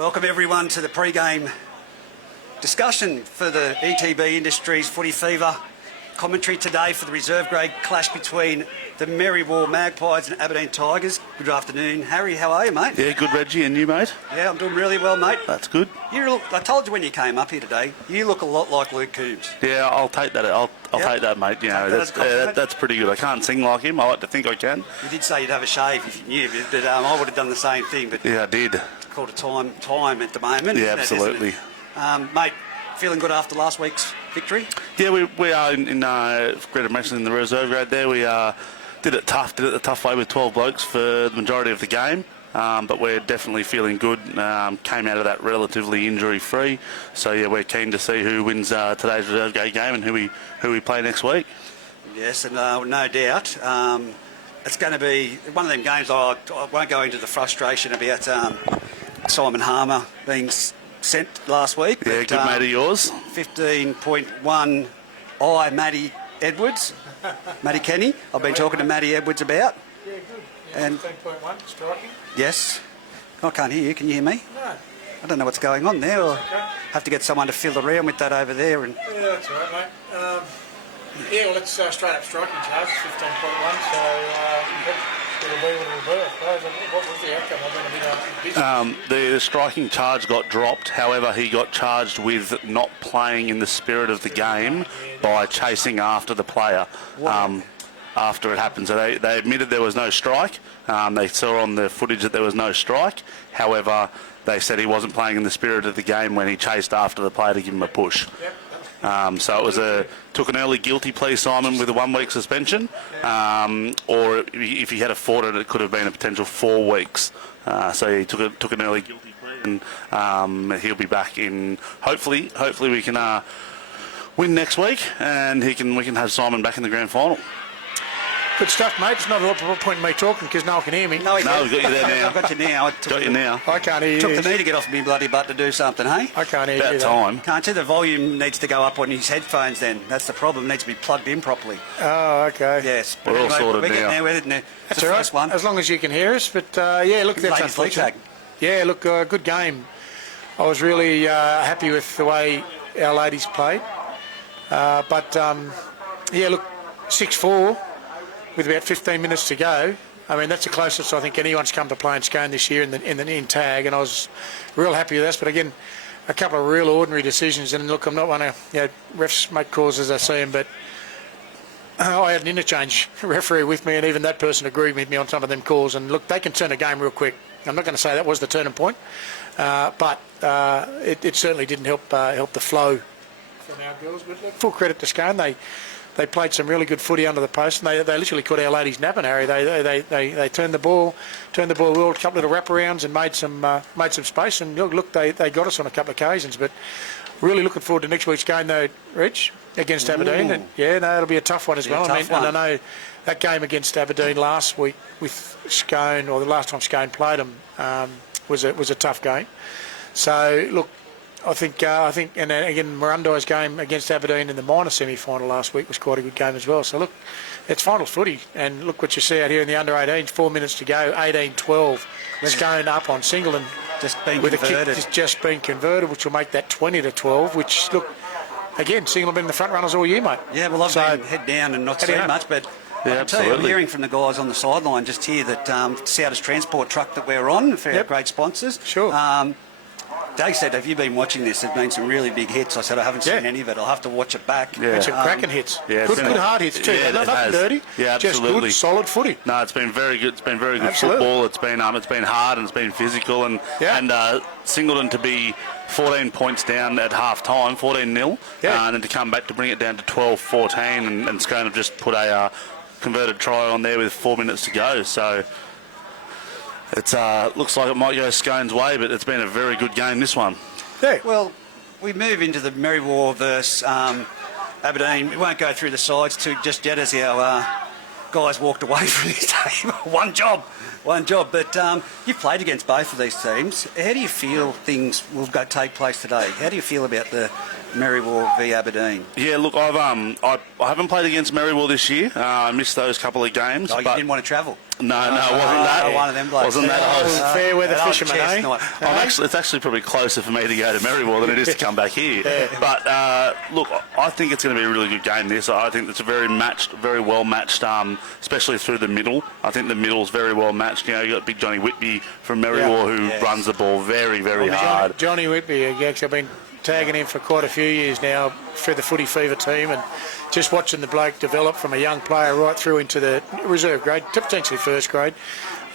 Welcome everyone to the pre-game discussion for the ETB Industries Footy Fever. Commentary today for the reserve grade clash between the Merriwa Magpies and Aberdeen Tigers. Good afternoon, Harry. How are you, mate? Yeah, good, Reggie. And you, mate? Yeah, I'm doing really well, mate. That's good. I told you when you came up here today, you look a lot like Luke Coombs. Yeah, I'll take that. I'll take that, mate. You know, that's pretty good. I can't sing like him. I like to think I can. You did say you'd have a shave if you knew, but I would have done the same thing. But yeah, I did. It's called a time at the moment. Yeah, absolutely. Mate, feeling good after last week's victory? Yeah, we are in Greater Mason in the reserve grade there. We did it the tough way with 12 blokes for the majority of the game. But we're definitely feeling good. Came out of that relatively injury-free. So, yeah, we're keen to see who wins today's reserve grade game and who we play next week. Yes, and no doubt. It's going to be one of them games. I won't go into the frustration about Simon Harmer being sent last week. Yeah, good mate of yours. 15.1 Matty Edwards. Matty Kenny. I've been talking to Matty Edwards about. Yeah, good. Yeah, And 15.1, striking. Yes. I can't hear you. Can you hear me? No. I don't know what's going on there. I'll have to get someone to fiddle around with that over there. And Yeah, that's all right, mate. Yeah, well, it's straight up striking charge, 15.1, so it'll be what it'll be. What was the outcome? I've been a bit busy. The striking charge got dropped. However, he got charged with not playing in the spirit of the game by chasing after the player. After it happened. So they admitted there was no strike. They saw on the footage that there was no strike. However, they said he wasn't playing in the spirit of the game when he chased after the player to give him a push. So it was took an early guilty plea, Simon, with a 1 week suspension. Or if he had afforded it, could have been a potential 4 weeks. So he took an early guilty plea, and he'll be back in. Hopefully we can win next week, and we can have Simon back in the grand final. Good stuff, mate. It's not a point in me talking because no one can hear me. No, we've got you there now. I've got you now. Got you now. I can't hear you. Took the knee to get off me bloody butt to do something, hey? I can't hear About you. time. Can't you? The volume needs to go up on his headphones then. That's the problem. It needs to be plugged in properly. Oh, okay. Yes. We're all sorted we're now. getting there with it. It's That's the all right. first one. As long as you can hear us. But, yeah, look, that's Ladies' league unfortunate. tag. Yeah, look, good game. I was really happy with the way our ladies played. Yeah, look, 6-4 with about 15 minutes to go. I mean, that's the closest I think anyone's come to playing Scone this year in tag, and I was real happy with this. But again, a couple of real ordinary decisions. And look, I'm not one to refs make calls as I see them, but I had an interchange referee with me, and even that person agreed with me on some of them calls. And look, they can turn a game real quick. I'm not going to say that was the turning point, but it certainly didn't help the flow from our girls. But look, full credit to Scone. They played some really good footy under the post, and they literally caught our ladies napping, Harry. They turned the ball well, a couple of little wraparounds, and made some space. And look, they got us on a couple of occasions. But really looking forward to next week's game, though, Reg, against Aberdeen. And, it'll be a tough one as well. And I know that game against Aberdeen last week with Scone, or the last time Scone played them, was a tough game. So look. I think, and again, Mirandai's game against Aberdeen in the minor semi-final last week was quite a good game as well. So look, it's final footy, and look what you see out here in the under-18s. 4 minutes to go, 18-12. Scone up on Singleton, Just being with converted. a kick just been converted, which will make that 20-12. Which look, again, Singleton been in the front runners all year, mate. Yeah, well, I've been head down and not seen much, but Yeah, I tell you, I'm absolutely. hearing from the guys on the sideline just here that Southers Transport truck that we're on, for our great sponsors. Sure. They said, have you been watching this? There's been some really big hits. I said, I haven't seen any of it. I'll have to watch it back. Yeah. Some cracking hits. Yeah, good hard hits too. Yeah, Nothing dirty. Yeah, just absolutely. good, solid footy. No, it's been very good. It's been very good Absolutely. football. It's been hard and it's been physical, and Singleton to be 14 points down at half time, 14-0, and then to come back to bring it down to 12-14, and Scone have just put a converted try on there with 4 minutes to go. So it looks like it might go Scone's way, but it's been a very good game, this one. Yeah. Well, we move into the Merriwa versus Aberdeen. We won't go through the sides just yet as our guys walked away from this game. One job. But you've played against both of these teams. How do you feel things will take place today? How do you feel about the Merriwa v Aberdeen. Yeah, look, I haven't played against Merriwa this year. I missed those couple of games. Oh, you but didn't want to travel? No, it wasn't that. One of them blokes. Wasn't that? I was, fair weather fisherman, eh? it's actually probably closer for me to go to Merriwa than it is to come back here. But look, I think it's going to be a really good game. This, I think it's a very well matched, especially through the middle. I think the middle's very well matched. You know, you got big Johnny Whitby from Merriwa who runs the ball very, very hard. Johnny Whitby, actually, I've been tagging him for quite a few years now for the Footy Fever team, and just watching the bloke develop from a young player right through into the reserve grade, potentially first grade.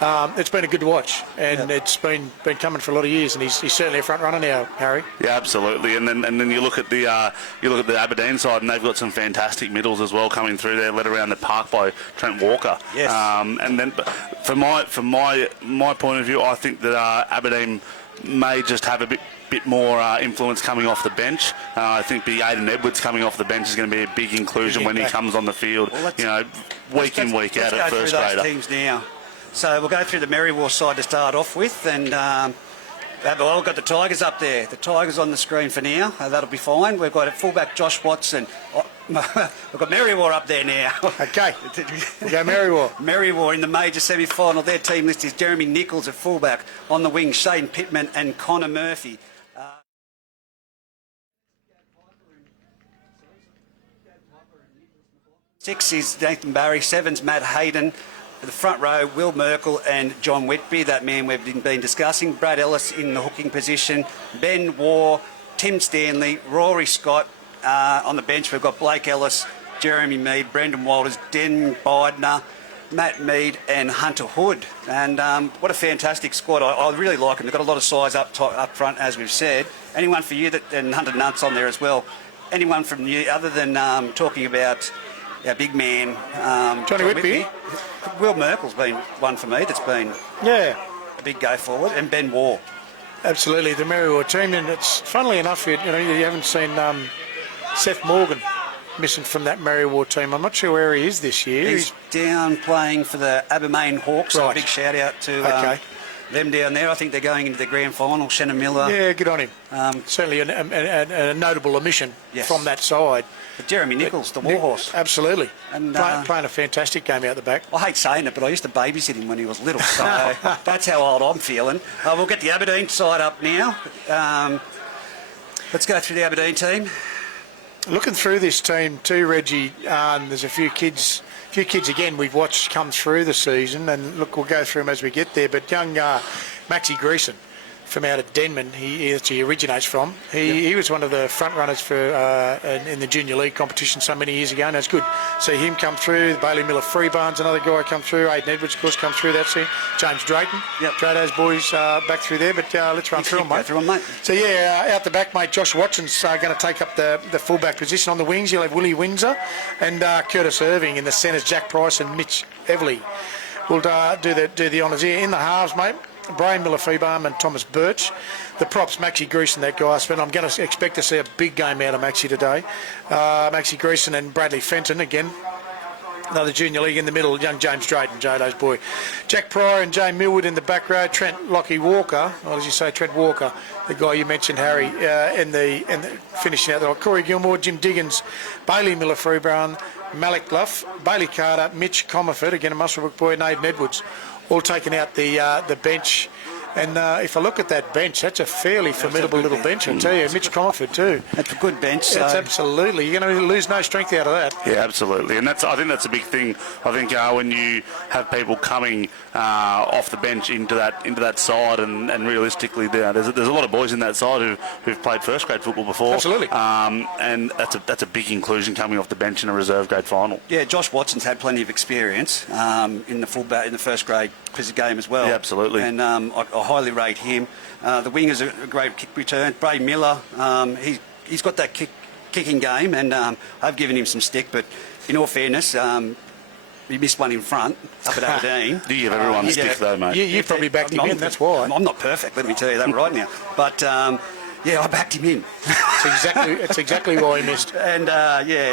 It's been a good watch, and it's been coming for a lot of years, and he's certainly a front runner now, Harry. Yeah, absolutely. And then you look at the Aberdeen side, and they've got some fantastic middles as well coming through there, led around the park by Trent Walker. Yes. And then from my point of view, I think that Aberdeen may just have a bit more influence coming off the bench. I think the Aidan Edwards coming off the bench is going to be a big inclusion when he comes on the field. Well, week in, week out at first grader. Let's go through those teams now. So we'll go through the Merriwa side to start off with, and we've got the Tigers up there. The Tigers on the screen for now. That'll be fine. We've got fullback Josh Watson. We've got Merriwa up there now. Okay, we'll go Merriwa. Merriwa in the major semi-final. Their team list is Jeremy Nichols at fullback. On the wing, Shane Pittman and Connor Murphy. 6 is Nathan Barry. 7's Matt Hayden. The front row, Will Merkel and John Whitby, that man we've been discussing. Brad Ellis in the hooking position. Ben Waugh, Tim Stanley, Rory Scott. On the bench, we've got Blake Ellis, Jeremy Mead, Brendan Walters, Den Bidner, Matt Mead and Hunter Hood. And what a fantastic squad. I really like them. They've got a lot of size up front, as we've said. Anyone for you, and Hunter Nutt's on there as well. Anyone from you, other than talking about our big man, Johnny Whitby? Will Merkel's been one for me that's been a big go forward, and Ben Waugh. Absolutely, the Merriwa team, and it's funnily enough, you haven't seen Seth Morgan missing from that Merriwa team. I'm not sure where he is this year. He's down playing for the Aberdeen Hawks. So a big shout out to them down there. I think they're going into the grand final. Shannon Miller. Yeah, good on him. Certainly a notable omission from that side. But Jeremy Nichols, the Warhorse. Absolutely. And playing a fantastic game out the back. I hate saying it, but I used to babysit him when he was little. So that's how old I'm feeling. We'll get the Aberdeen side up now. Let's go through the Aberdeen team. Looking through this team too, Reggie, there's a few kids again we've watched come through the season, and look, we'll go through them as we get there. But young Maxie Greason from out of Denman, he actually originates from. He was one of the front runners for in the junior league competition so many years ago, and it's good to see him come through. Bailey Miller Freebarnes, another guy come through. Aidan Edwards, of course, come through. That's it. James Drayton, Drayto's boys back through there. But let's run through them, mate. So out the back, mate, Josh Watson's going to take up the fullback position. On the wings, you'll have Willie Windsor and Curtis Irving. In the centres, Jack Price and Mitch Everly will do the honours here. In the halves, mate, Brian Miller-Freebarm and Thomas Birch. The props, Maxie Greason, that guy. I'm going to expect to see a big game out of Maxie today. Maxie Greason and Bradley Fenton again. Another junior league in the middle, young James Drayton, Jodo's boy. Jack Pryor and Jay Millwood in the back row. Trent Lockie Walker, or as you say, Trent Walker, the guy you mentioned, Harry, in the finishing out there. Corey Gilmore, Jim Diggins, Bailey Miller-Freebarm, Malik Bluff, Bailey Carter, Mitch Comerford, again a Muswellbrook boy, and Aidan Edwards, all taking out the bench. And if I look at that bench, that's a fairly formidable little bench, I'll tell you. Mitch Comerford too. That's a good bench. That's absolutely. You're going to lose no strength out of that. Yeah, absolutely. And I think that's a big thing. I think when you have people coming off the bench into that side, and realistically, there's a lot of boys in that side who've played first grade football before. Absolutely. And that's a big inclusion coming off the bench in a reserve grade final. Yeah, Josh Watson's had plenty of experience in the fullback in the first grade game as well. Yeah, absolutely. And I highly rate him. The winger's a great kick return. Bray Miller, he's got that kicking game, and I've given him some stick, but in all fairness, he missed one in front up at Aberdeen. You give everyone stick though, mate. You probably backed him in, that's why. I'm not perfect, let me tell you that right now. But I backed him in. It's exactly why he missed. And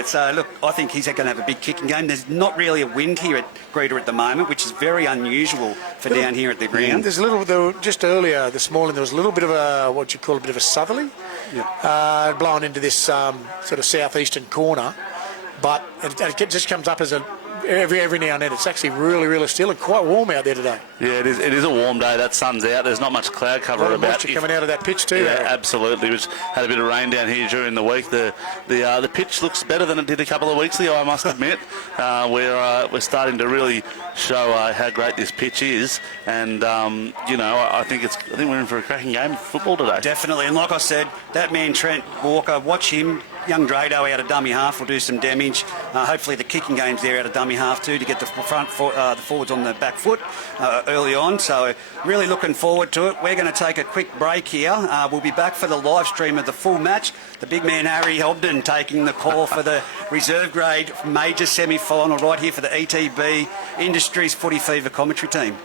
so look, I think he's going to have a big kicking game. There's not really a wind here at Greta at the moment, which is very unusual for down here at the ground. There's a little, just earlier this morning, there was a little bit of a bit of a southerly, blowing into this sort of southeastern corner, but it just comes up as every now and then. It's actually really, really still and quite warm out there today. Yeah, it is a warm day. That sun's out. There's not much cloud cover A lot of about. moisture coming out of that pitch too. Yeah, absolutely. We had a bit of rain down here during the week. The pitch looks better than it did a couple of weeks ago, I must admit. We're starting to really show how great this pitch is, and I think we're in for a cracking game of football today. Definitely, and like I said, that man Trent Walker, watch him. Young Drado out of dummy half will do some damage. Hopefully the kicking game's there out of dummy half too to get the forwards on the back foot early on. So really looking forward to it. We're going to take a quick break here. We'll be back for the live stream of the full match. The big man Harry Hobden taking the call for the reserve grade major semi-final right here for the ETB Industries Footy Fever commentary team.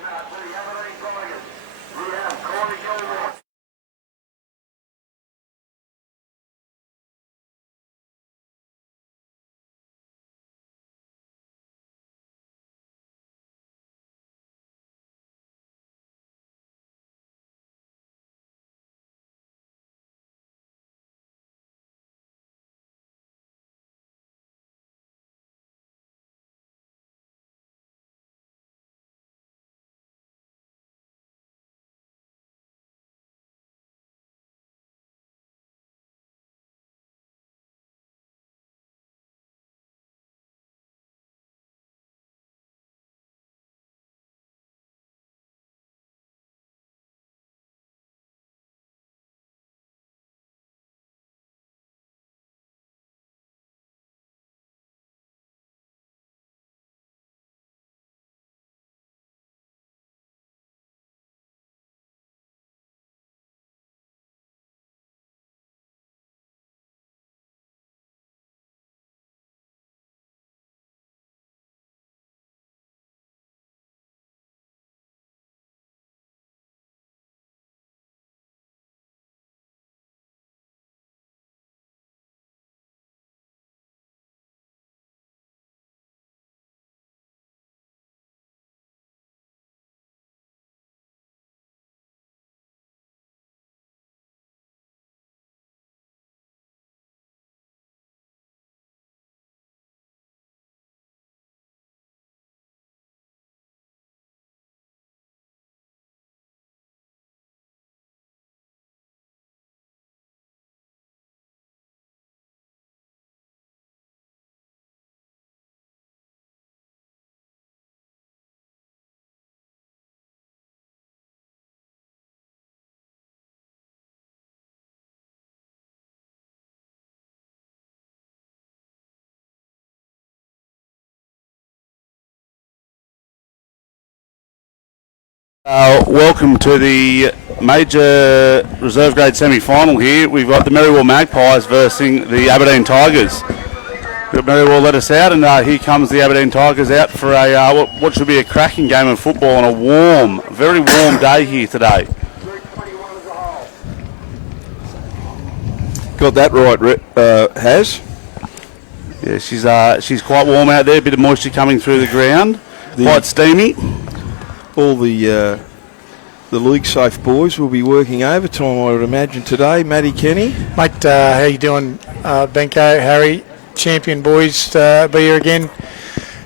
Welcome to the major reserve grade semi-final here. We've got the Merriwa Magpies versus the Aberdeen Tigers. We've got Merriwa let us out, and here comes the Aberdeen Tigers out for what should be a cracking game of football on a very warm day here today. Got that right, Has. Yeah, she's quite warm out there. A bit of moisture coming through the ground. Quite steamy. All the league safe boys will be working overtime, I would imagine, today. Matty Kenny. Mate, how you doing, Benko, Harry, champion boys, be here again.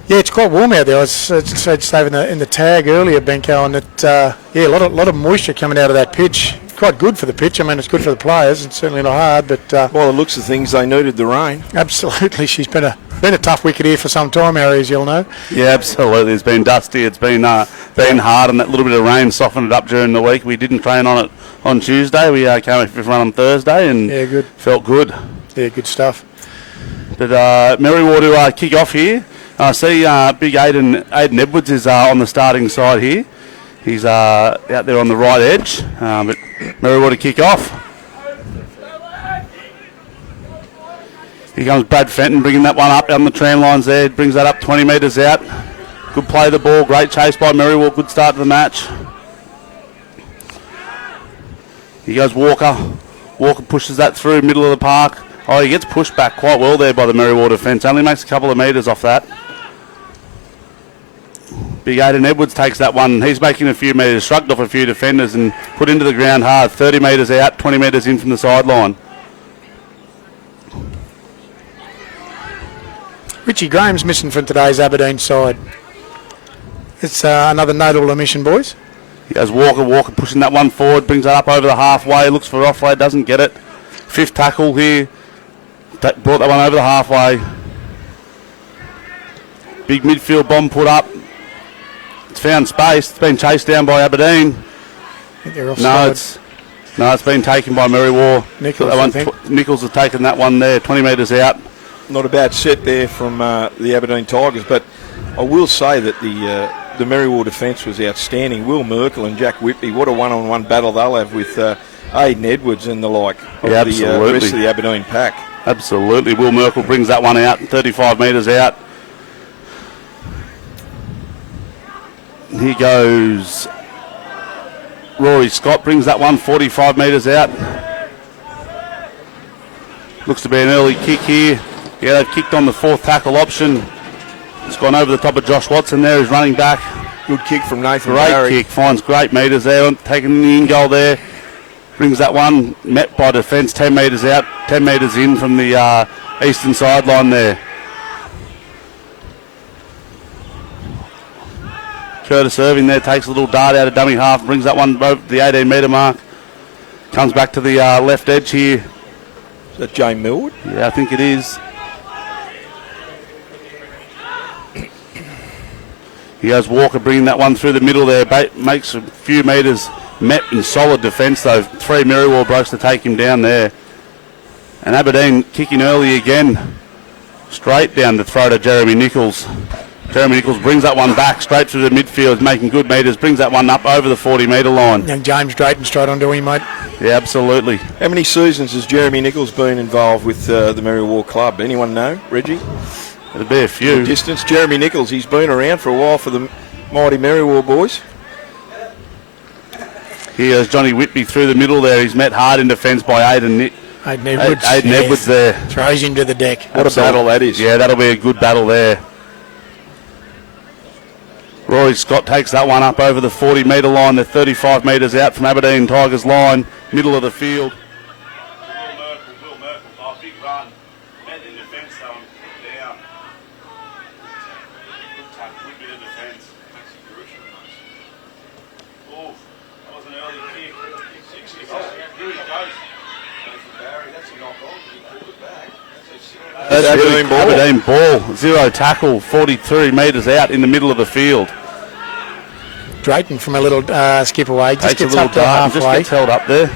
Yeah, it's quite warm out there. I was saving in the tag earlier, Benko, and a lot of moisture coming out of that pitch. Quite good for the pitch. I mean, it's good for the players. It's certainly not hard, but By the looks of things, they needed the rain. Absolutely, she's been a tough wicket here for some time, Harry, as you'll know. Yeah, absolutely. It's been dusty. It's been hard, and that little bit of rain softened it up during the week. We didn't train on it on Tuesday. We came up for run on Thursday, and good. Felt good. Yeah, good stuff. But Merriwa to kick off here. I see big Aiden Edwards is on the starting side here. He's out there on the right edge, but Merriwa to kick off. Here comes Brad Fenton bringing that one up on the tram lines there. Brings that up 20 metres out. Good play of the ball. Great chase by Merriwa. Good start to the match. Here goes Walker. Walker pushes that through middle of the park. Oh, he gets pushed back quite well there by the Merriwa defence. Only makes a couple of metres off that. Big Aidan Edwards takes that one. He's making a few metres, shrugged off a few defenders and put into the ground hard. 30 metres out, 20 metres in from the sideline. Richie Graham's missing from today's Aberdeen side. It's another notable omission, boys. He goes Walker pushing that one forward, brings that up over the halfway, looks for offload, doesn't get it. 5th tackle here. Brought that one over the halfway. Big midfield bomb put up. It's found space. It's been chased down by Aberdeen. I think they're offside. It's been taken by Merriwa. Nichols, Nichols has taken that one there, 20 metres out. Not a bad set there from the Aberdeen Tigers, but I will say that the Merriwa defence was outstanding. Will Merkel and Jack Whitby, what a one-on-one battle they'll have with Aidan Edwards and the like of the rest of the Aberdeen pack. Absolutely. Will Merkel brings that one out, 35 metres out. Here goes Rory Scott, brings that one 45 metres out. Looks to be an early kick here. Yeah, they've kicked on the 4th tackle option. It's gone over the top of Josh Watson there, who's running back. Good kick from Nathan Great Barry. kick, finds great metres there, taking the in goal there. Brings that one, met by defence, 10 metres out, 10 metres in from the eastern sideline there. Curtis Irving there takes a little dart out of dummy half and brings that one over the 18 metre mark. Comes back to the left edge here. Is that Jay Millwood? Yeah, I think it is. He goes Walker bringing that one through the middle there. Makes a few metres. Met in solid defence though. 3 Merriwa blokes to take him down there. And Aberdeen kicking early again. Straight down the throat of Jeremy Nichols. Jeremy Nichols brings that one back straight through the midfield, making good metres. Brings that one up over the 40 metre line. And James Drayton straight onto him, mate. Yeah, absolutely. How many seasons has Jeremy Nichols been involved with the Merriwa club? Anyone know, Reggie? It'll be a few. Distance, Jeremy Nichols, he's been around for a while for the mighty Merriwa boys. Here's Johnny Whitby through the middle there. He's met hard in defence by Aidan Edwards. Edwards there. Throws him to the deck. What a battle that is. Yeah, that'll be a good battle there. Rory Scott takes that one up over the 40 metre line. They're 35 metres out from Aberdeen Tigers line, middle of the field. Will Merkel, big run. Met in defence though, down. Good touch, good bit of defence. Oh, that was an early kick. Here he goes. That's a knock on. He pulled it back. That's Aberdeen ball. 0 tackle, 43 metres out in the middle of the field. Drayton from a little skip away. Just Takes gets a little up to dart and halfway. just gets held up there.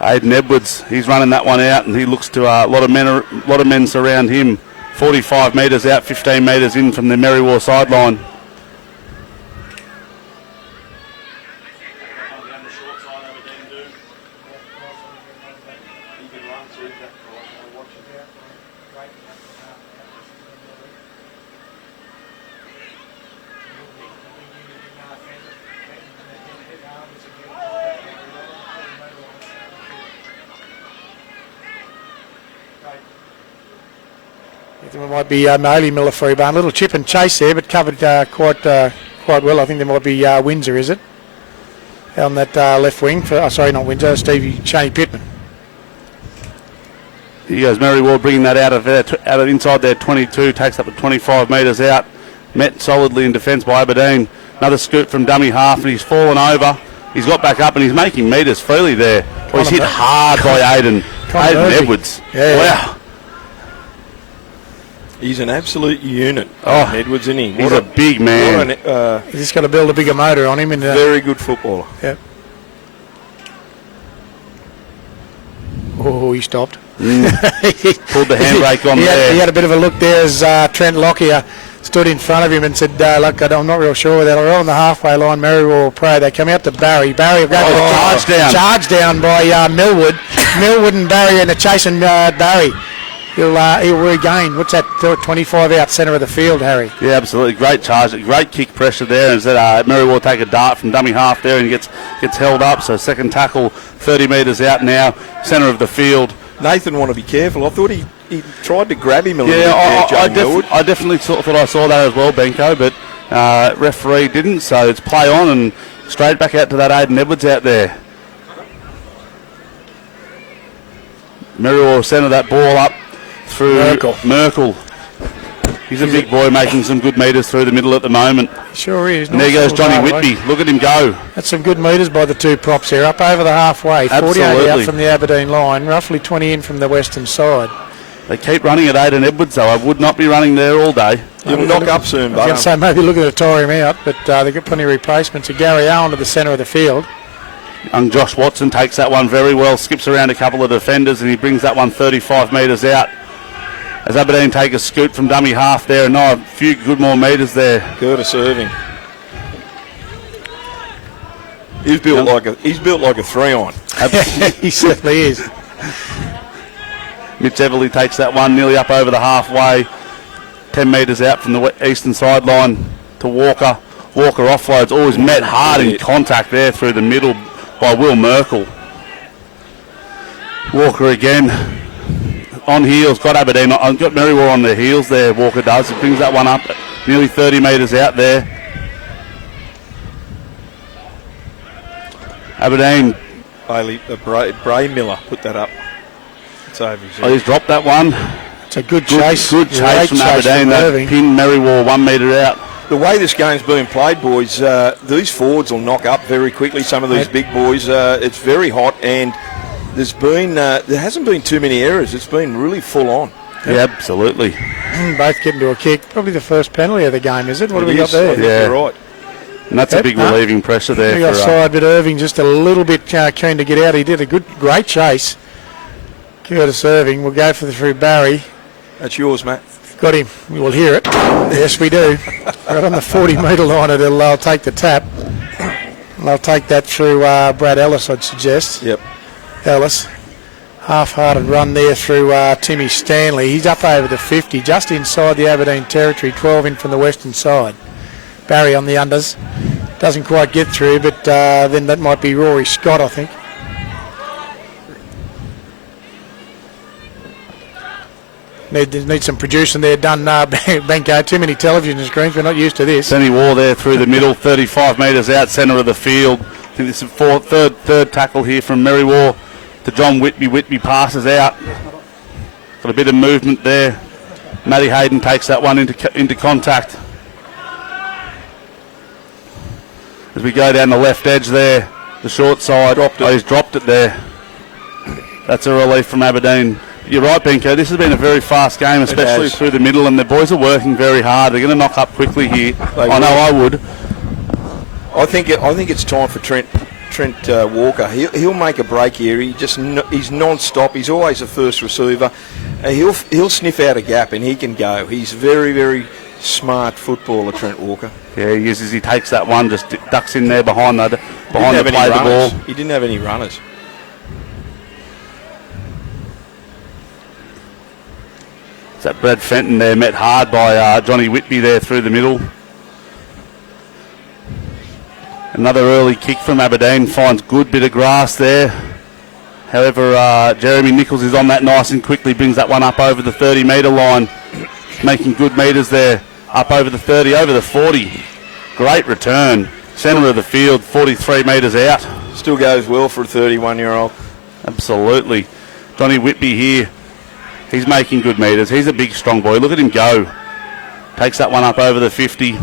Aidan Edwards, he's running that one out and he looks to a lot of men surround him. 45 metres out, 15 metres in from the Merriwa sideline. There might be Maley Miller for a little chip and chase there, but covered quite well. I think there might be Windsor, is it? On that left wing for not Windsor, Shane Pittman. He goes Merriwa bringing that out of inside their 22, takes up to 25 metres out. Met solidly in defence by Aberdeen. Another scoop from dummy half and he's fallen over. He's got back up and he's making metres freely there. He's hit hard by Aidan Edwards. Yeah. Wow. He's an absolute unit, Edwards, isn't he? He's a big man. He's just got to build a bigger motor on him. Very good footballer. Yep. Oh, he stopped. Pulled the handbrake on there. He had a bit of a look there as Trent Lockyer stood in front of him and said, look, I'm not real sure. They're on the halfway line, Merriwa Pro. They come out to Barry. Barry charged down by Millwood. Millwood and Barry and chasing Barry. He'll regain. What's that? 25 out centre of the field, Harry. Yeah, absolutely. Great charge. Great kick pressure there. As that Merriwa take a dart from dummy half there and gets held up. So second tackle, 30 metres out now, centre of the field. Nathan want to be careful. I thought he tried to grab him a little Yeah, bit there, I definitely thought I saw that as well, Benko, but referee didn't, so it's play on and straight back out to that Aidan Edwards out there. Merriwa will centre that ball up through Merkel. He's a big boy making some good metres through the middle at the moment. Sure is. And there goes Johnny Whitby. Look at him go. That's some good metres by the two props here. Up over the halfway. 48 out from the Aberdeen line. Roughly 20 in from the western side. They keep running at Aidan Edwards, though. I would not be running there all day. You'll knock up soon, I was going to say maybe looking to tire him out, but they've got plenty of replacements. So Gary Owen to the centre of the field. Young Josh Watson takes that one very well, skips around a couple of defenders, and he brings that one 35 metres out. As Aberdeen take a scoot from dummy half there, and a few good more metres there. Curtis Irving. He's built like a 3-iron. He certainly is. Mitch Everly takes that one nearly up over the halfway, 10 metres out from the eastern sideline to Walker. Walker offloads, always met hard in contact there through the middle by Will Merkel. Walker again. On heels, got Aberdeen, got Merriwa on their heels there, Walker does. He brings that one up nearly 30 metres out there. Aberdeen. Bray Miller put that up. It's over. He's dropped that one. It's a good chase. Good chase from Aberdeen. That pinned Merriwa 1 metre out. The way this game's being played, boys, these forwards will knock up very quickly. Some of these big boys, it's very hot, and there hasn't been too many errors. It's been really full on. Yeah, absolutely. Both getting to a kick. Probably the first penalty of the game, is it? What have we got there? Yeah, you're right. And that's a big relieving pressure there. We got side, but Irving just a little bit keen to get out. He did a great chase. Curtis Irving will go for the through Barry. That's yours, Matt. Got him. We will hear it. Yes, we do. Right on the 40-metre line, they'll take the tap. They'll take that through Brad Ellis, I'd suggest. Yep. Ellis. Half-hearted run there through Timmy Stanley. He's up over the 50, just inside the Aberdeen territory, 12 in from the western side. Barry on the unders. Doesn't quite get through, but then that might be Rory Scott, I think. Need some producing there done, Benko. Too many television screens. We're not used to this. Benny War there through the middle, 35 metres out, centre of the field. I think this is third tackle here from Merriwa to John Whitby. Whitby passes out. Got a bit of movement there. Matty Hayden takes that one into contact. As we go down the left edge there, the short side. He's dropped it there. That's a relief from Aberdeen. You're right, Benko. This has been a very fast game, especially through the middle, and the boys are working very hard. They're going to knock up quickly here. I know I would. I think it's time for Trent Walker. He'll make a break here. He's non-stop. He's always the first receiver. He'll sniff out a gap and he can go. He's very, very smart footballer, Trent Walker. Yeah, he is. As he takes that one, just ducks in there behind the play of the ball. He didn't have any runners. That Brad Fenton there met hard by Johnny Whitby there through the middle. Another early kick from Aberdeen, finds good bit of grass there. However, Jeremy Nichols is on that nice and quickly, brings that one up over the 30-metre line, making good metres there, up over the 30, over the 40. Great return, centre of the field, 43 metres out. Still goes well for a 31-year-old. Absolutely. Johnny Whitby here. He's making good metres. He's a big, strong boy. Look at him go. Takes that one up over the 50.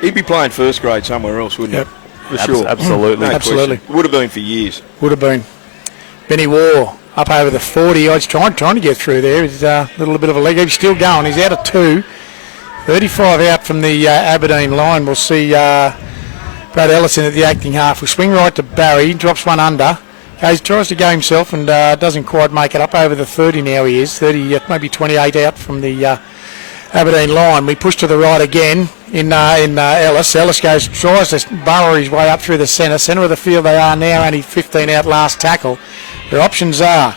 He'd be playing first grade somewhere else, wouldn't he? For sure. Absolutely. No absolutely. Question. Would have been for years. Would have been. Benny War up over the 40. He's trying to get through there. He's a little bit of a leg. He's still going. He's out of 2. 35 out from the Aberdeen line. We'll see Brad Ellison at the acting half. We'll swing right to Barry. Drops one under. He tries to go himself and doesn't quite make it up over the 30 now. He is 30, maybe 28 out from the Aberdeen line. We push to the right again in Ellis. Ellis tries to burrow his way up through the centre of the field. They are now only 15 out last tackle. Their options are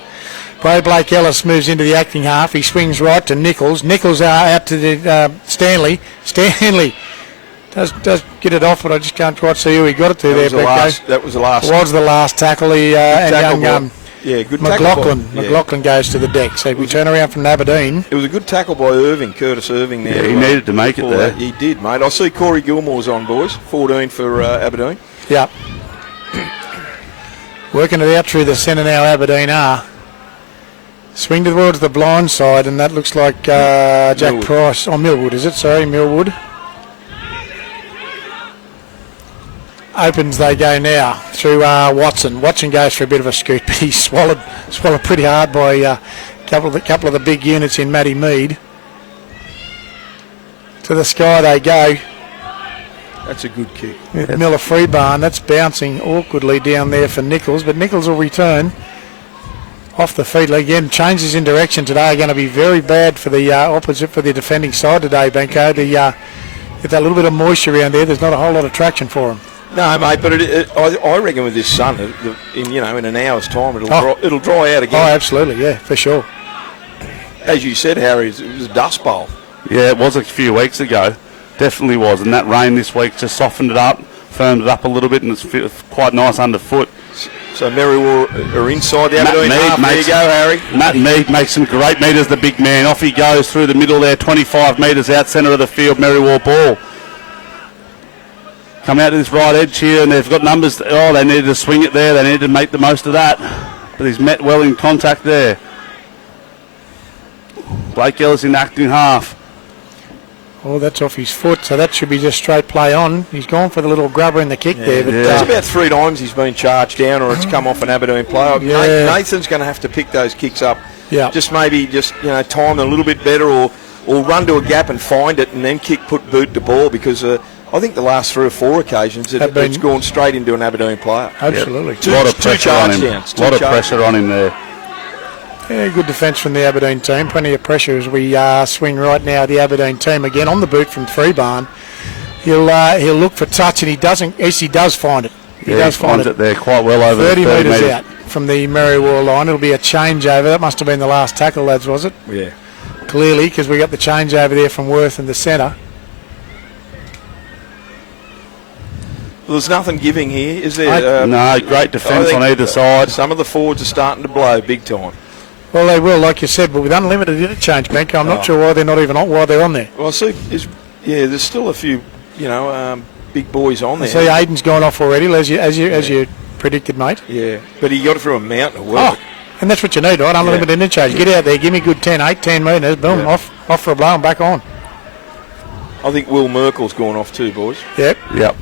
Blake Ellis moves into the acting half. He swings right to Nichols. Nichols out to the Stanley. Stanley does get it off, but I just can't quite see who he got it to there. That was the last. It was the last tackle. good tackle. McLaughlin goes to the deck. So we turn around from Aberdeen. It was a good tackle by Curtis Irving there. Yeah, he needed to make it there. He did, mate. I see Corey Gilmore's on, boys. 14 for Aberdeen. Yeah. Working it out through the centre now, Aberdeen are. Swing towards the blind side, and that looks like Jack Millwood. Price. Oh, Millwood, is it? Sorry, Millwood. Opens they go now through Watson. Watson goes for a bit of a scoot, but he's swallowed pretty hard by a couple of the big units in Matty Mead. To the sky they go. That's a good kick. Miller Freebarn, that's bouncing awkwardly down there for Nichols, but Nichols will return off the feet again. Changes in direction today are going to be very bad for the opposite, for the defending side today, Benko. Get that little bit of moisture around there. There's not a whole lot of traction for them. No, mate, but I reckon with this sun, in an hour's time, it'll dry out again. Oh, absolutely, yeah, for sure. As you said, Harry, it was a dust bowl. Yeah, it was a few weeks ago. Definitely was. And that rain this week just softened it up, firmed it up a little bit, and it's quite nice underfoot. So Merriwa are inside the Aberdeen half. There you go, Harry. Matt Mead makes some great metres, the big man. Off he goes through the middle there, 25 metres out centre of the field, Merriwa ball. Come out to this right edge here, and they've got numbers. Oh, they needed to swing it there. They needed to make the most of that. But he's met well in contact there. Blake Ellis in acting half. Oh, that's off his foot, so that should be just straight play on. He's gone for the little grubber in the kick there. But, It's about 3 times he's been charged down, or it's come off an Aberdeen player. Yeah. Nathan's going to have to pick those kicks up. Yeah. Maybe time a little bit better, or run to a gap and find it, and then put boot to ball, because I think the last 3 or 4 occasions it's gone straight into an Aberdeen player. Absolutely. A lot of pressure on him. A lot of pressure on him there. Yeah, good defence from the Aberdeen team. Plenty of pressure as we swing right now. The Aberdeen team again on the boot from Freebarn. He'll look for touch, and he doesn't. Yes, he does find it. He finds it there quite well over 30 metres out from the Merriwa line. It'll be a changeover. That must have been the last tackle, lads, was it? Yeah. Clearly, because we got the changeover there from Worth in the centre. Well, there's nothing giving here, is there? No, great defence on either side. Some of the forwards are starting to blow big time. Well, they will, like you said, but with unlimited interchange, Benko, I'm not sure why they're not even on, why they're on there. Well, I see, there's still a few, big boys on there. I see Aiden's gone off already, as you predicted, mate. Yeah, but he got it through a mountain of work. Oh, and that's what you need, right? Unlimited interchange. Get out there, give me good 10 metres, boom, off for a blow and back on. I think Will Merkel's gone off too, boys. Yep.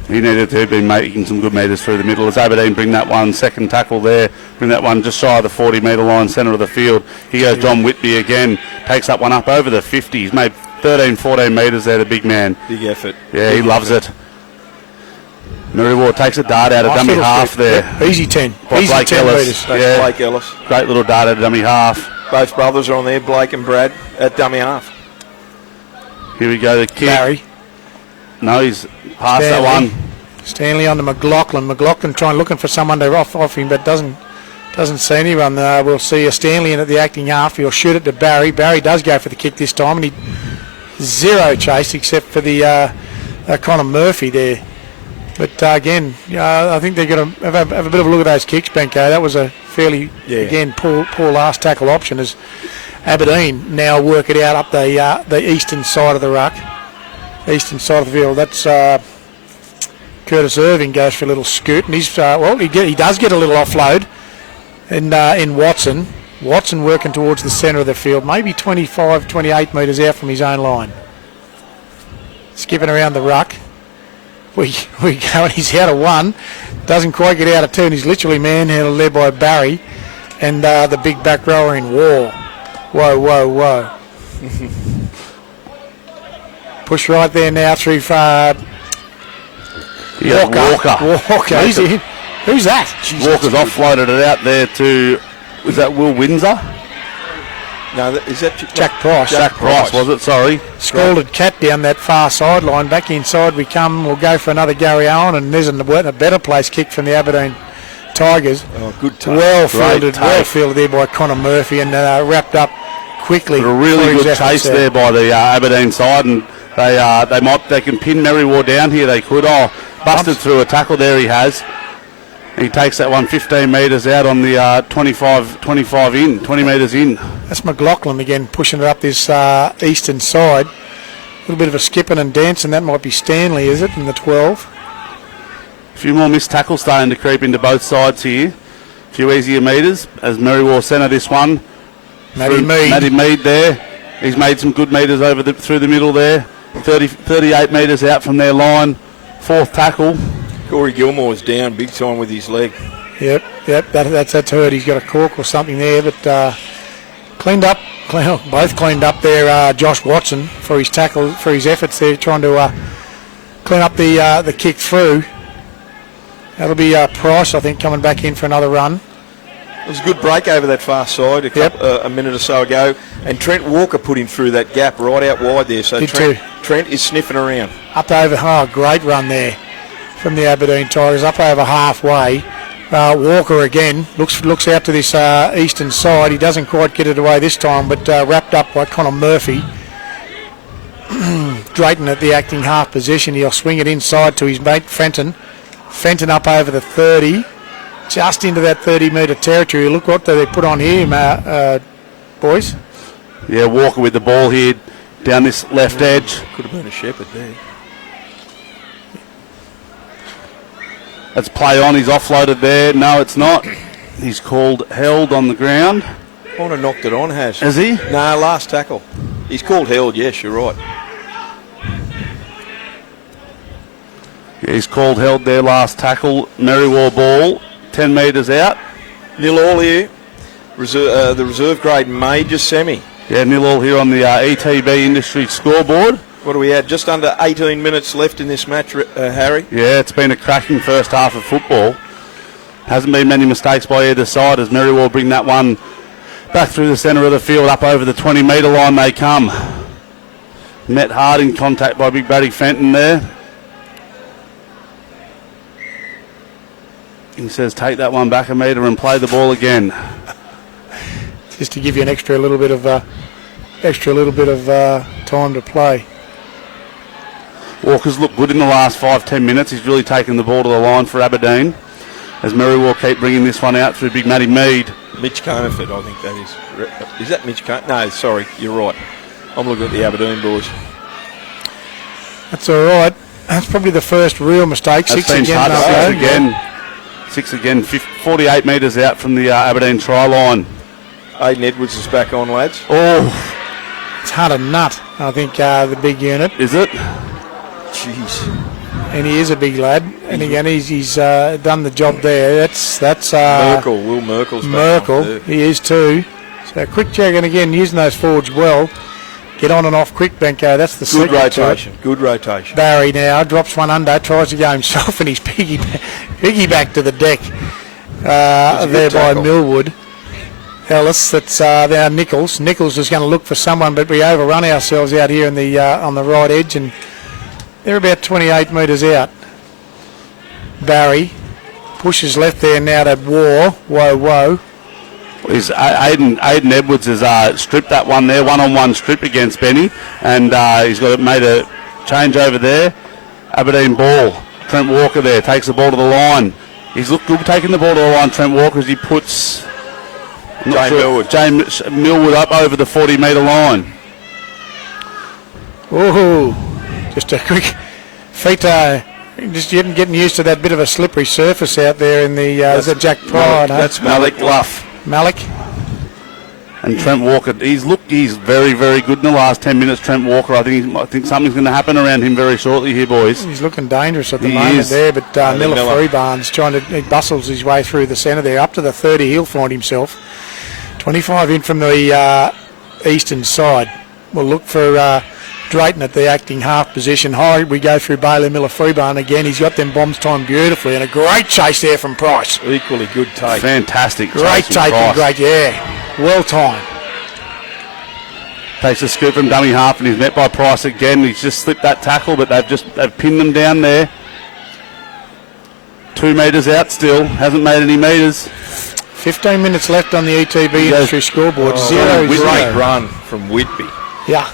He needed to have been making some good metres through the middle. As Aberdeen bring that one, second tackle there, bring that one just shy of the 40-metre line, centre of the field. Here goes John Whitby again, takes that one up over the 50. He's made 13, 14 metres there, the big man. Big effort. Yeah, he loves it. Merriwa takes a dart out of dummy half there. Yep. Easy 10. Easy Blake 10 Ellis. Yeah. Blake Ellis. Great little dart out of dummy half. Both brothers are on there, Blake and Brad, at dummy half. Here we go, the kick. Barry. No, he's past that one. Stanley on to McLaughlin. McLaughlin looking for someone to off him, but doesn't see anyone. We'll see a Stanley in at the acting half. He'll shoot it to Barry. Barry does go for the kick this time, and he zero chase except for the Connor Murphy there. But again, I think they're going to have a bit of a look at those kicks, Benko. That was a fairly again poor last tackle option as Aberdeen now work it out up the eastern side of the ruck. Eastern side of the field. That's Curtis Irving goes for a little scoot, and he's he does get a little offload in Watson. Watson working towards the centre of the field, maybe 25, 28 metres out from his own line. Skipping around the ruck. We go, and he's out of 1. Doesn't quite get out of 2, and he's literally manhandled there by Barry and the big back rower in War. Whoa. Push right there now through Walker. Easy. Who's that? Jeez, Walker's offloaded it out there to, was that Will Windsor? No, is that Jack Price? Jack Price, was it? Sorry. Scalded cat down that far sideline. Back inside we come. We'll go for another Gary Owen, and there's a better place kick from the Aberdeen Tigers. Oh, good take. Well fielded there by Connor Murphy, and wrapped up quickly. But a really good chase there by the Aberdeen side, and they can pin Merriwa down here. They could. Busted through a tackle there. He has. He takes that one 15 metres out on the 20 metres in. That's McLaughlin again pushing it up this eastern side. A little bit of a skipping and dancing. That might be Stanley, is it, in the 12? A few more missed tackles starting to creep into both sides here. A few easier metres as Merriwa centre this one. Matty Mead there. He's made some good metres through the middle there. 38 metres out from their line. Fourth tackle. Corey Gilmore's down big time with his leg. Yep, that's hurt. He's got a cork or something there, but both cleaned up there. Josh Watson for his tackle, for his efforts there, trying to clean up the kick through. That'll be Price, I think, coming back in for another run. It was a good break over that far side a minute or so ago, and Trent Walker put him through that gap right out wide there. So Trent is sniffing around. Up over, great run there from the Aberdeen Tigers, up over halfway. Walker again looks out to this eastern side. He doesn't quite get it away this time, but wrapped up by Connor Murphy. Drayton at the acting half position. He'll swing it inside to his mate Fenton. Fenton up over the 30. Just into that 30-metre territory. Look what they put on here, boys. Yeah, Walker with the ball here down this left edge. Could have been a shepherd there. That's play on. He's offloaded there. No, it's not. He's called held on the ground. I want to knocked it on, has he? No, last tackle. He's called held, yes, you're right. Yeah, he's called held there, last tackle. Merriwa ball. 10 metres out. Nil all here. The reserve grade major semi. Yeah, nil all here on the ETB Industry scoreboard. What do we have? Just under 18 minutes left in this match, Harry. Yeah, it's been a cracking first half of football. Hasn't been many mistakes by either side as Merriwa bring that one back through the centre of the field. Up over the 20-metre line they come. Met hard in contact by Big Buddy Fenton there. He says, take that one back a metre and play the ball again. Just to give you an extra little bit of time to play. Walker's looked good in the last 5-10 minutes. He's really taken the ball to the line for Aberdeen. As Merriwa keep bringing this one out through Big Matty Mead. Mitch Coneford, I think that is. Is that Mitch Coneford? No, sorry, you're right. I'm looking at the Aberdeen boys. That's all right. That's probably the first real mistake. Six again. 48 metres out from the Aberdeen try line. Aiden Edwards is back on, lads. Oh, it's hard a nut, I think, the big unit. Is it? Jeez. And he is a big lad. And again, he's done the job there. That's Merkel. Will Merkel's back on too. He is too. So quick check, and again, using those forwards well. Get on and off quick, Benko. That's the good rotation. Good rotation. Barry now drops one under, tries to go himself, and he's piggyback to the deck there by Millwood. Ellis, that's now Nichols. Nichols is going to look for someone, but we overrun ourselves out here in the on the right edge, and they're about 28 metres out. Barry pushes left there now to Whoa. Aiden Edwards has stripped that one there, one-on-one strip against Benny, and he's made a change over there. Aberdeen ball. Trent Walker there takes the ball to the line. He's looked good taking the ball to the line, Trent Walker, as he puts James Millwood up over the 40-metre line. Oh, just a quick feet. Just getting used to that bit of a slippery surface out there in the. Is that Jack Pride? That's Malik Luff. Malik. And Trent Walker, he's very, very good in the last 10 minutes, Trent Walker. I think something's going to happen around him very shortly here, boys. He's looking dangerous at the moment there, but Miller Freebarnes he bustles his way through the centre there. Up to the 30, he'll find himself. 25 in from the eastern side. We'll look for Drayton at the acting half position. High, we go through Bailey Miller Freebarn again. He's got them bombs timed beautifully, and a great chase there from Price. Equally good take. Fantastic. Great take and great, well timed. Takes a scoop from dummy half, and he's met by Price again. He's just slipped that tackle, but they've pinned them down there. 2 metres out still, hasn't made any metres. 15 minutes left on the ETB Industry scoreboard. 0-0. Great run from Whitby. Yeah.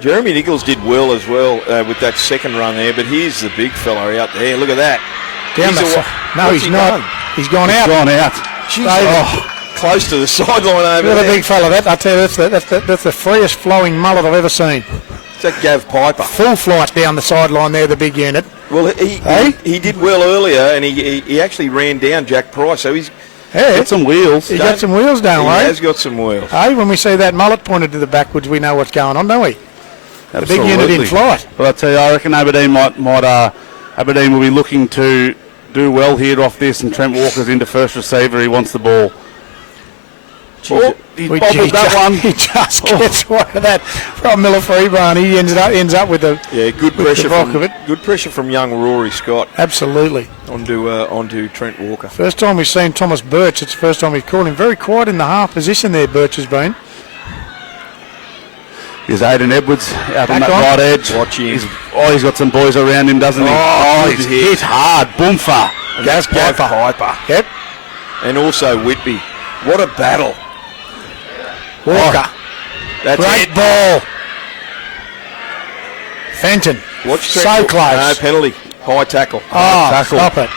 Jeremy Nichols did well as well with that second run there, but here's the big fella out there. Look at that. Down He's the a- no, what's he's he not. done? He's gone out. Gone out. Jeez, close to the sideline over What a there. big fella that. I tell you, that's the freest flowing mullet I've ever seen. Is that Gav Piper? Full flight down the sideline there, the big unit. Well, Hey? he did well earlier, and he actually ran down Jack Price, so he's Yeah, Got some wheels. he got some wheels down, he right? has got some wheels. Hey, when we see that mullet pointed to the backwards, we know what's going on, don't we? The big unit in flight. Well, I tell you, I reckon Aberdeen Aberdeen will be looking to do well here off this, and Trent Walker's into first receiver. He wants the ball. Oh, he bobbled that one. He just gets one of that from Miller Freeburn. He ends up with the Good with pressure the rock from of it. good pressure from young Rory Scott Absolutely. onto Trent Walker. First time we've seen Thomas Birch. It's the first time we've called him. Very quiet in the half position there, Birch has been. Here's Aidan Edwards out on Back that on. right edge. Watch him. He's got some boys around him, doesn't he? Oh, He's good hit. hit hard. Boomfa. And that's Gav Piper. Yep. And also Whitby. What a battle. Walker. That's Great it. ball. Fenton. Watch So Trent- close. No, penalty. High tackle. Oh, tackle. stop it.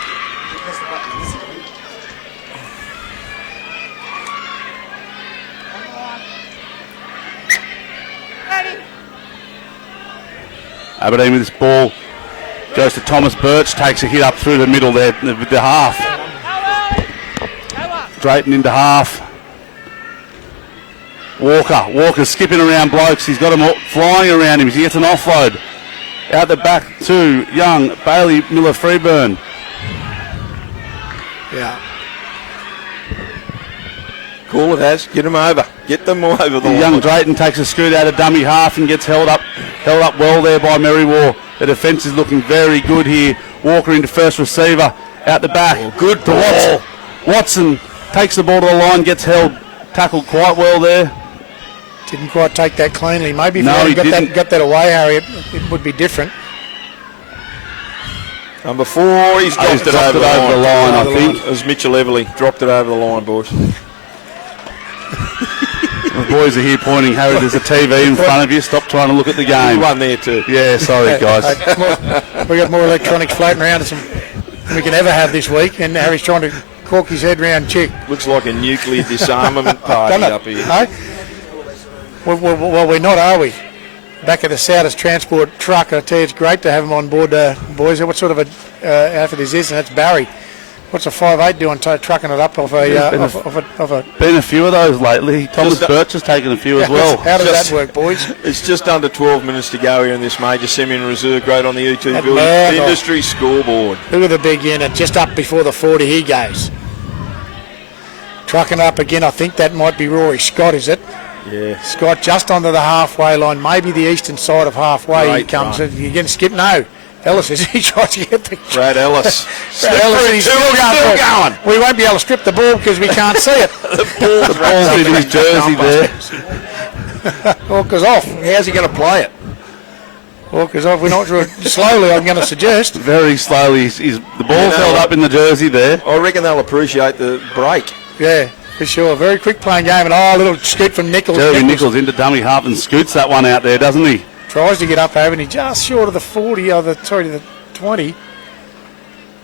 Aberdeen with this ball goes to Thomas Birch, takes a hit up through the middle there, the half. Drayton into half. Walker's skipping around blokes. He's got them all flying around him. He gets an offload. Out the back to Young, Bailey, Miller, Freeburn. Yeah. Call it has. Get them over. Get them over the line. Young Drayton takes a scoot out of dummy half and gets held up well there by Merriwa. The defence is looking very good here. Walker into first receiver out the back. Good to ball. Watson takes the ball to the line, gets held, tackled quite well there. Didn't quite take that cleanly. Maybe if No, you he hadn't didn't. got that away, Harry, it would be different. Number 4, he's dropped it over the line. I think. It was Mitchell Everly. Dropped it over the line, boys. The boys are here pointing, Harry, there's a TV in front of you. Stop trying to look at the game. One there too. Yeah, sorry, guys. We got more electronics floating around than we can ever have this week, and Harry's trying to cork his head round chick. Looks like a nuclear disarmament party Doesn't it? up here. No? Well, we're not, are we? Back at the Southers Transport truck, I tell you, it's great to have them on board, boys. What sort of a outfit is this? And that's Barry. What's a 5'8" doing, trucking it up off a Been a few of those lately. Thomas Birch has taken a few as well. How does that work, boys? It's just under 12 minutes to go here in this major semi-reserve grade on the E2 That building. man, Industry scoreboard. Look at the big unit, just up before the 40 he goes. Trucking up again, I think that might be Rory Scott, is it? Yeah. Scott just onto the halfway line, maybe the eastern side of halfway. He Great comes. run. You're going to skip? No. Ellis is he tries to get the. Brad Ellis. Brad Ellis, he's Still going. We won't be able to strip the ball because we can't see it. The ball's in his jersey there. Walker's off. How's he going to play it? Walker's off. We're not sure. Slowly, I'm going to suggest. Very slowly. The ball's held up in the jersey there. I reckon they'll appreciate the break. Yeah, for sure. Very quick playing game, and a little scoot from Nichols. Jeremy Nichols into dummy half and scoots that one out there, doesn't he? Tries to get up over, and he just short of the 40, the 20.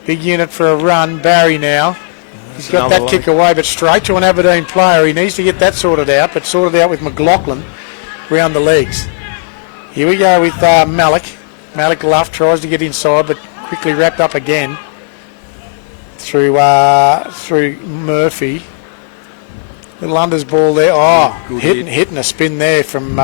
Big unit for a run. Barry now. He's got that kick away, but straight to an Aberdeen player. He needs to get that sorted out, but sorted out with McLaughlin round the legs. Here we go with Malik. Malik Luff tries to get inside, but quickly wrapped up again through Murphy. Little unders ball there. Oh, hitting a spin there from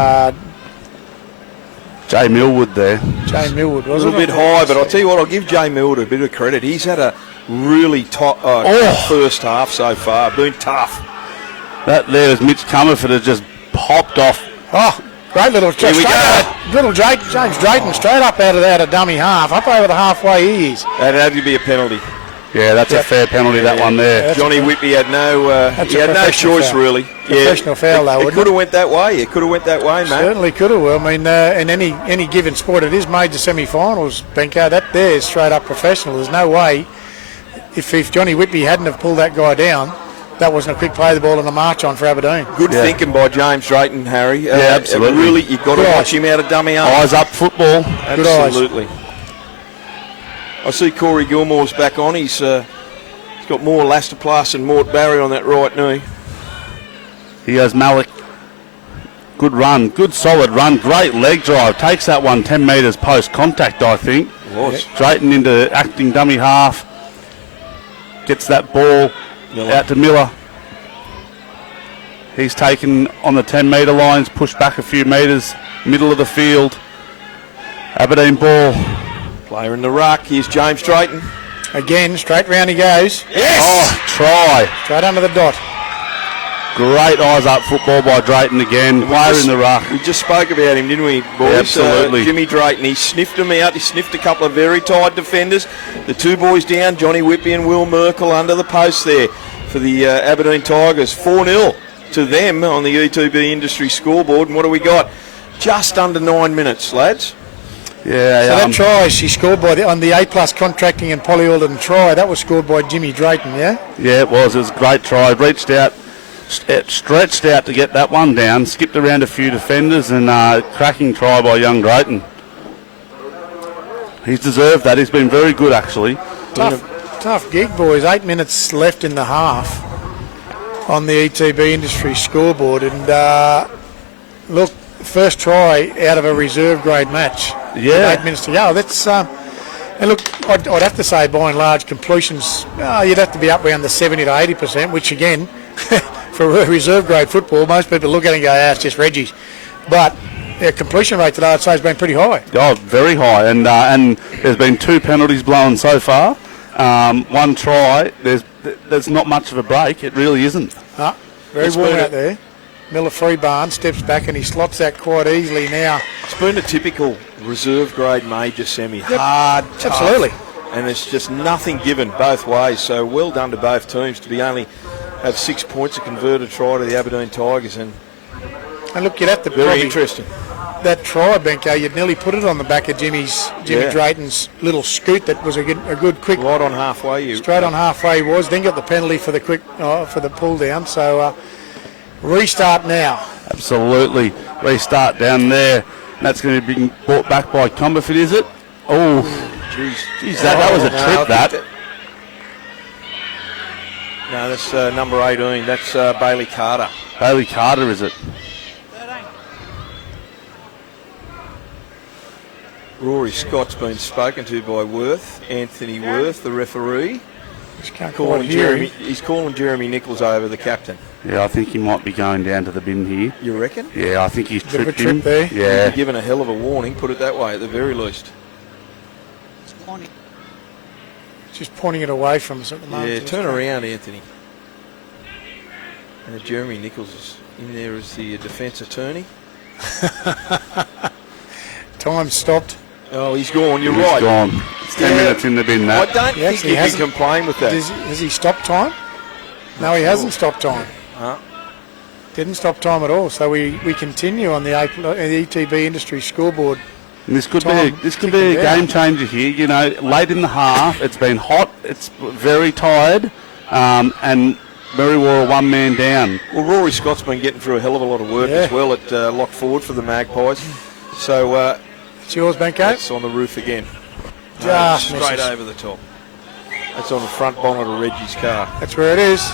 Jay Millwood there. Jay Millwood. A little bit high, but I'll tell you what, I'll give Jay Millwood a bit of credit. He's had a really tough first half so far. Been tough. That there is Mitch Comerford has just popped off. Oh, great little Here we go. Little James Drayton straight up out of dummy half. Up over the halfway he is. That had to be a penalty. Yeah, that's a fair penalty, that one there. Johnny Whitby had no professional choice foul. really. Professional foul, though, It wouldn't could have went that way. It could have went that way, mate. Certainly could have. Well, I mean, in any given sport, it is major semi-finals, Benko. That there is straight up professional. There's no way if Johnny Whitby hadn't have pulled that guy down, that wasn't a quick play of the ball and a march on for Aberdeen. Good thinking by James Drayton, Harry. Absolutely. Really, you've got to watch him out of dummy half. Eyes up football. Absolutely. I see Corey Gilmore's back on. He's got more elastoplast and Mort Barry on that right knee. He has Malik. Good run, good solid run, great leg drive. Takes that one 10 metres post contact, I think. Was. Straighten into acting dummy half. Gets that ball out to Miller. He's taken on the 10 metre lines, pushed back a few metres, middle of the field. Aberdeen ball. Player in the ruck. Here's James Drayton. Again, straight round he goes. Yes! Oh, try. Straight under the dot. Great eyes up football by Drayton again. Player in the ruck. We just spoke about him, didn't we, boys? Yeah, absolutely. Jimmy Drayton, he sniffed him out. He sniffed a couple of very tight defenders. The two boys down, Johnny Whippy and Will Merkel under the post there for the Aberdeen Tigers. 4-0 to them on the ETB Industry scoreboard. And what do we got? Just under 9 minutes, lads. Yeah, So that try she scored on the A+ contracting and Polly Alden try, that was scored by Jimmy Drayton, yeah? Yeah, it was. It was a great try. Reached out, stretched out to get that one down, skipped around a few defenders, and cracking try by young Drayton. He's deserved that. He's been very good, actually. Tough gig, boys. 8 minutes left in the half on the ETB Industry scoreboard. And look, first try out of a reserve grade match. Yeah. 8 minutes to go. That's and look, I'd have to say by and large completions, you'd have to be up around the 70 to 80%, which again, for reserve grade football, most people look at it and go, it's just Reggie's. But completion rate today, I'd say, has been pretty high. Oh, very high. And there's been 2 penalties blown so far. One try. There's not much of a break. It really isn't. Very warm out there. Miller Freebarn steps back and he slots that quite easily now. It's been a typical reserve grade major semi. Hard, tough, absolutely. And it's just nothing given both ways. So well done to both teams to be only have 6 points, a converted try to the Aberdeen Tigers. And look, you'd have to very interesting. That try, Benko, you'd nearly put it on the back of Jimmy Drayton's little scoot. That was a good quick. Right on halfway. Straight on halfway he was. Then got the penalty for the for the pull down. So restart now. Absolutely. Restart down there. And that's going to be brought back by Cumberford, is it? Oh, jeez, that was a trip, that. No, that's number 18. That's Bailey Carter. Bailey Carter, is it? Rory Scott's been spoken to by Worth, Anthony Worth, the referee. He's calling Jeremy Nichols over, the captain. Yeah, I think he might be going down to the bin here. You reckon? Yeah, I think he's tripped him. There. Yeah. He's given a hell of a warning, put it that way, at the very least. Just pointing it away from us at the moment. Yeah, turn around, Anthony. And Jeremy Nichols is in there as the defence attorney. Time stopped. Oh, he's gone. You're He's right. Gone. It's 10 minutes in the bin, I that. don't think you can complain with that. Has he stopped time? No, he hasn't stopped time. Didn't stop time at all. So we continue on the ETB Industry scoreboard. And this could be a game changer here. You know, late in the half, it's been hot, it's very tired, and Merriwa one man down. Well, Rory Scott's been getting through a hell of a lot of work as well at lock forward for the Magpies. So it's yours, Benko. it's on the roof again. Just straight misses. over the top. That's on the front bonnet of Reggie's car. That's where it is.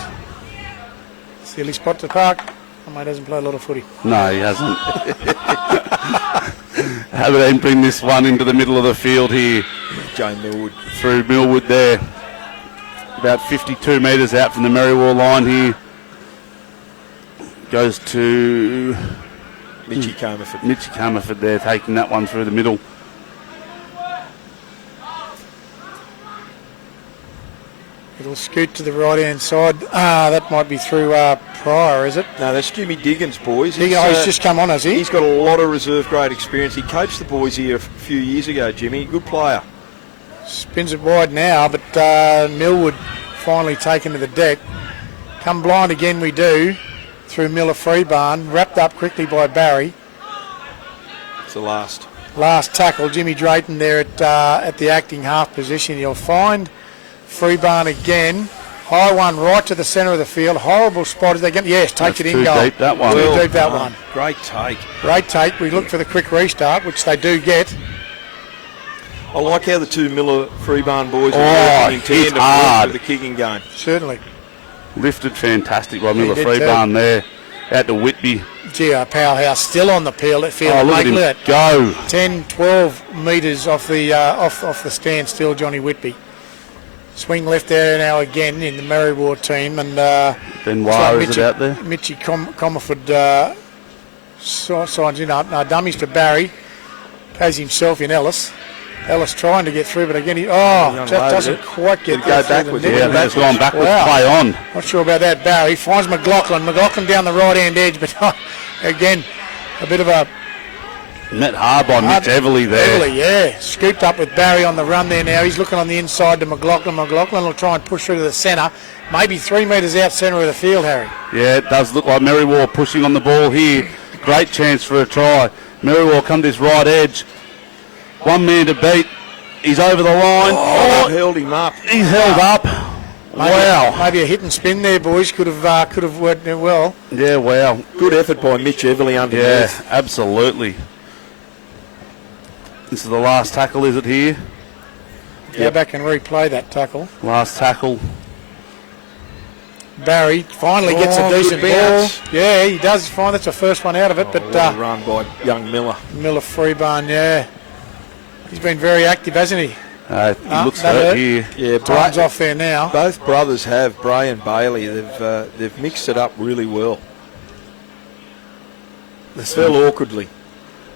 Silly spot to park. My mate hasn't played a lot of footy. No, he hasn't. Aberdeen bring this one into the middle of the field here. Jay Millwood. Through Millwood there. About 52 metres out from the Merriwa line here. Goes to Mitchie Comerford. Mitchie Comerford there, taking that one through the middle. It'll scoot to the right-hand side. That might be through Pryor, is it? No, that's Jimmy Diggins, boys. He's just come on, has he? He's got a lot of reserve grade experience. He coached the boys here a few years ago, Jimmy. Good player. Spins it wide now, but Millwood finally taken to the deck. Come blind again we do through Miller Freebarn. Wrapped up quickly by Barry. It's the last. Last tackle, Jimmy Drayton there at the acting half position. You'll find Freebarn again. High one right to the centre of the field. Horrible spot. Is they get? Yes, takes it in goal. Deep, that one. Too deep, that one. Great take. Great take. We look for the quick restart, which they do get. I like how the two Miller Freebarn boys are working in he's tandem hard. for the kicking game. Certainly. Lifted fantastic by Miller did Freebarn there. Out to Whitby. Gee, our powerhouse still on the field. Oh, look at him Look at go. 10, 12 metres off the off the stand still, Johnny Whitby. Swing left there now again in the Merriwa team. And Bengalla is it out there? Mitchie Comerford signs in up. Now dummies to Barry. Goes himself in Ellis. Ellis trying to get through, but again, just doesn't quite get Go through backwards. the Yeah, net. that's gone backwards. Wow. Play on. Not sure about that. Barry finds McLaughlin. McLaughlin down the right-hand edge, but again, a bit of a Met hard by Mitch Everly there. Everly, yeah. Scooped up with Barry on the run there now. He's looking on the inside to McLaughlin. McLaughlin will try and push through to the centre. Maybe 3 metres out centre of the field, Harry. Yeah, it does look like Merriwa pushing on the ball here. Great chance for a try. Merriwa come to his right edge. One man to beat. He's over the line. Oh, held him up. He's held up. Wow. Maybe a hit and spin there, boys. Could have worked well. Yeah, wow. Good effort by Mitch Everly Yeah, underneath. absolutely. This is the last tackle, is it here? Go back and replay that tackle. Last tackle. Barry finally gets a good decent ball. bounce. Yeah, he does find that's the first one out of it. What a run by young Miller. Miller Freebarn, yeah. He's been very active, hasn't he? He looks that hurt hurt. here. Yeah, Time's off there now. both brothers have, Bray and Bailey. They've mixed it up really well. They fell awkwardly.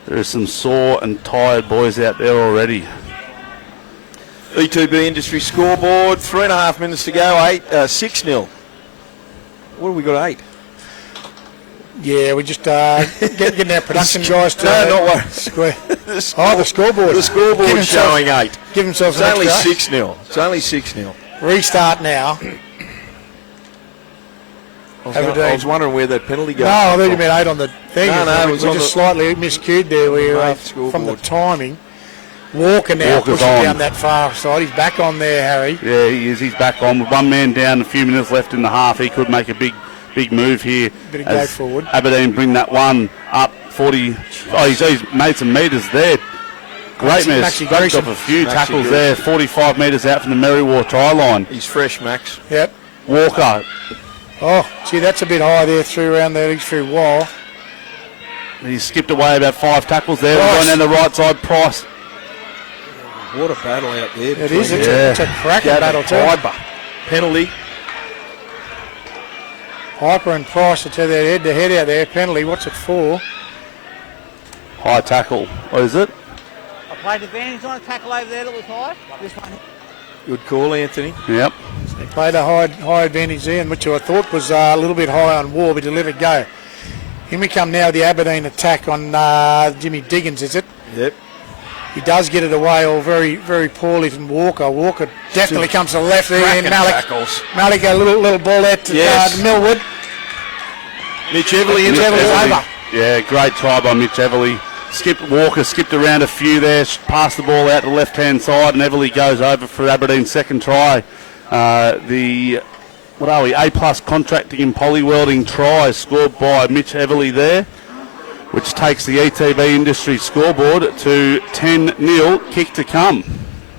There are some sore and tired boys out there already. E2B Industry scoreboard, 3.5 minutes to go, 6-0. What have we got, 8? Yeah, we just getting our production guys to... No, not one. The scoreboard. The scoreboard's Give himself- showing 8. Give themselves It's an only extra. 6-0. It's only 6-0. Restart now. I was wondering where that penalty goes. No, I thought you meant 8 on the thing. No, it was we on just the- slightly miscued there. We were Right, from the scoreboard. timing. Walker now Walker's pushing on. down that far side. He's back on there, Harry. Yeah, he is. He's back on with one man down, a few minutes left in the half. He could make a big move here. Bit of as go forward. Aberdeen bring that one up 40. Oh, he's made some metres there. Great miss. Maxi Scraped Gresham. off a few Maxi tackles Gresham. there. 45 metres out from the Merriwa try line. He's fresh, Max. Yep. Walker. Oh, gee, that's a bit high there through around there. He's through wall. He skipped away about 5 tackles there. Price. Going down the right side. Price. What a battle out there. It is. It's a cracking Gavin battle too. Piper. Penalty. Piper and Price will tell you head to head out there. Penalty. What's it for? High tackle. What is it? I played advantage on a tackle over there that was high. This one. Good call, Anthony. Yep. They played a high advantage there, which I thought was a little bit high on War, but he let it go. Here we come now, the Aberdeen attack on Jimmy Diggins, is it? Yep. He does get it away, all very, very poorly from Walker. Walker definitely comes to the left there, and Malik. Tackles. Malik, a little ball there to Yes. Millwood. Mitch Everly into Everly's Everly. over. Yeah, great try by Mitch Everly. Walker skipped around a few there, passed the ball out to the left-hand side, and Everly goes over for Aberdeen's second try. What are we? A+ contracting and poly-welding try scored by Mitch Everly there, which takes the ETB Industry scoreboard to 10-0, kick to come.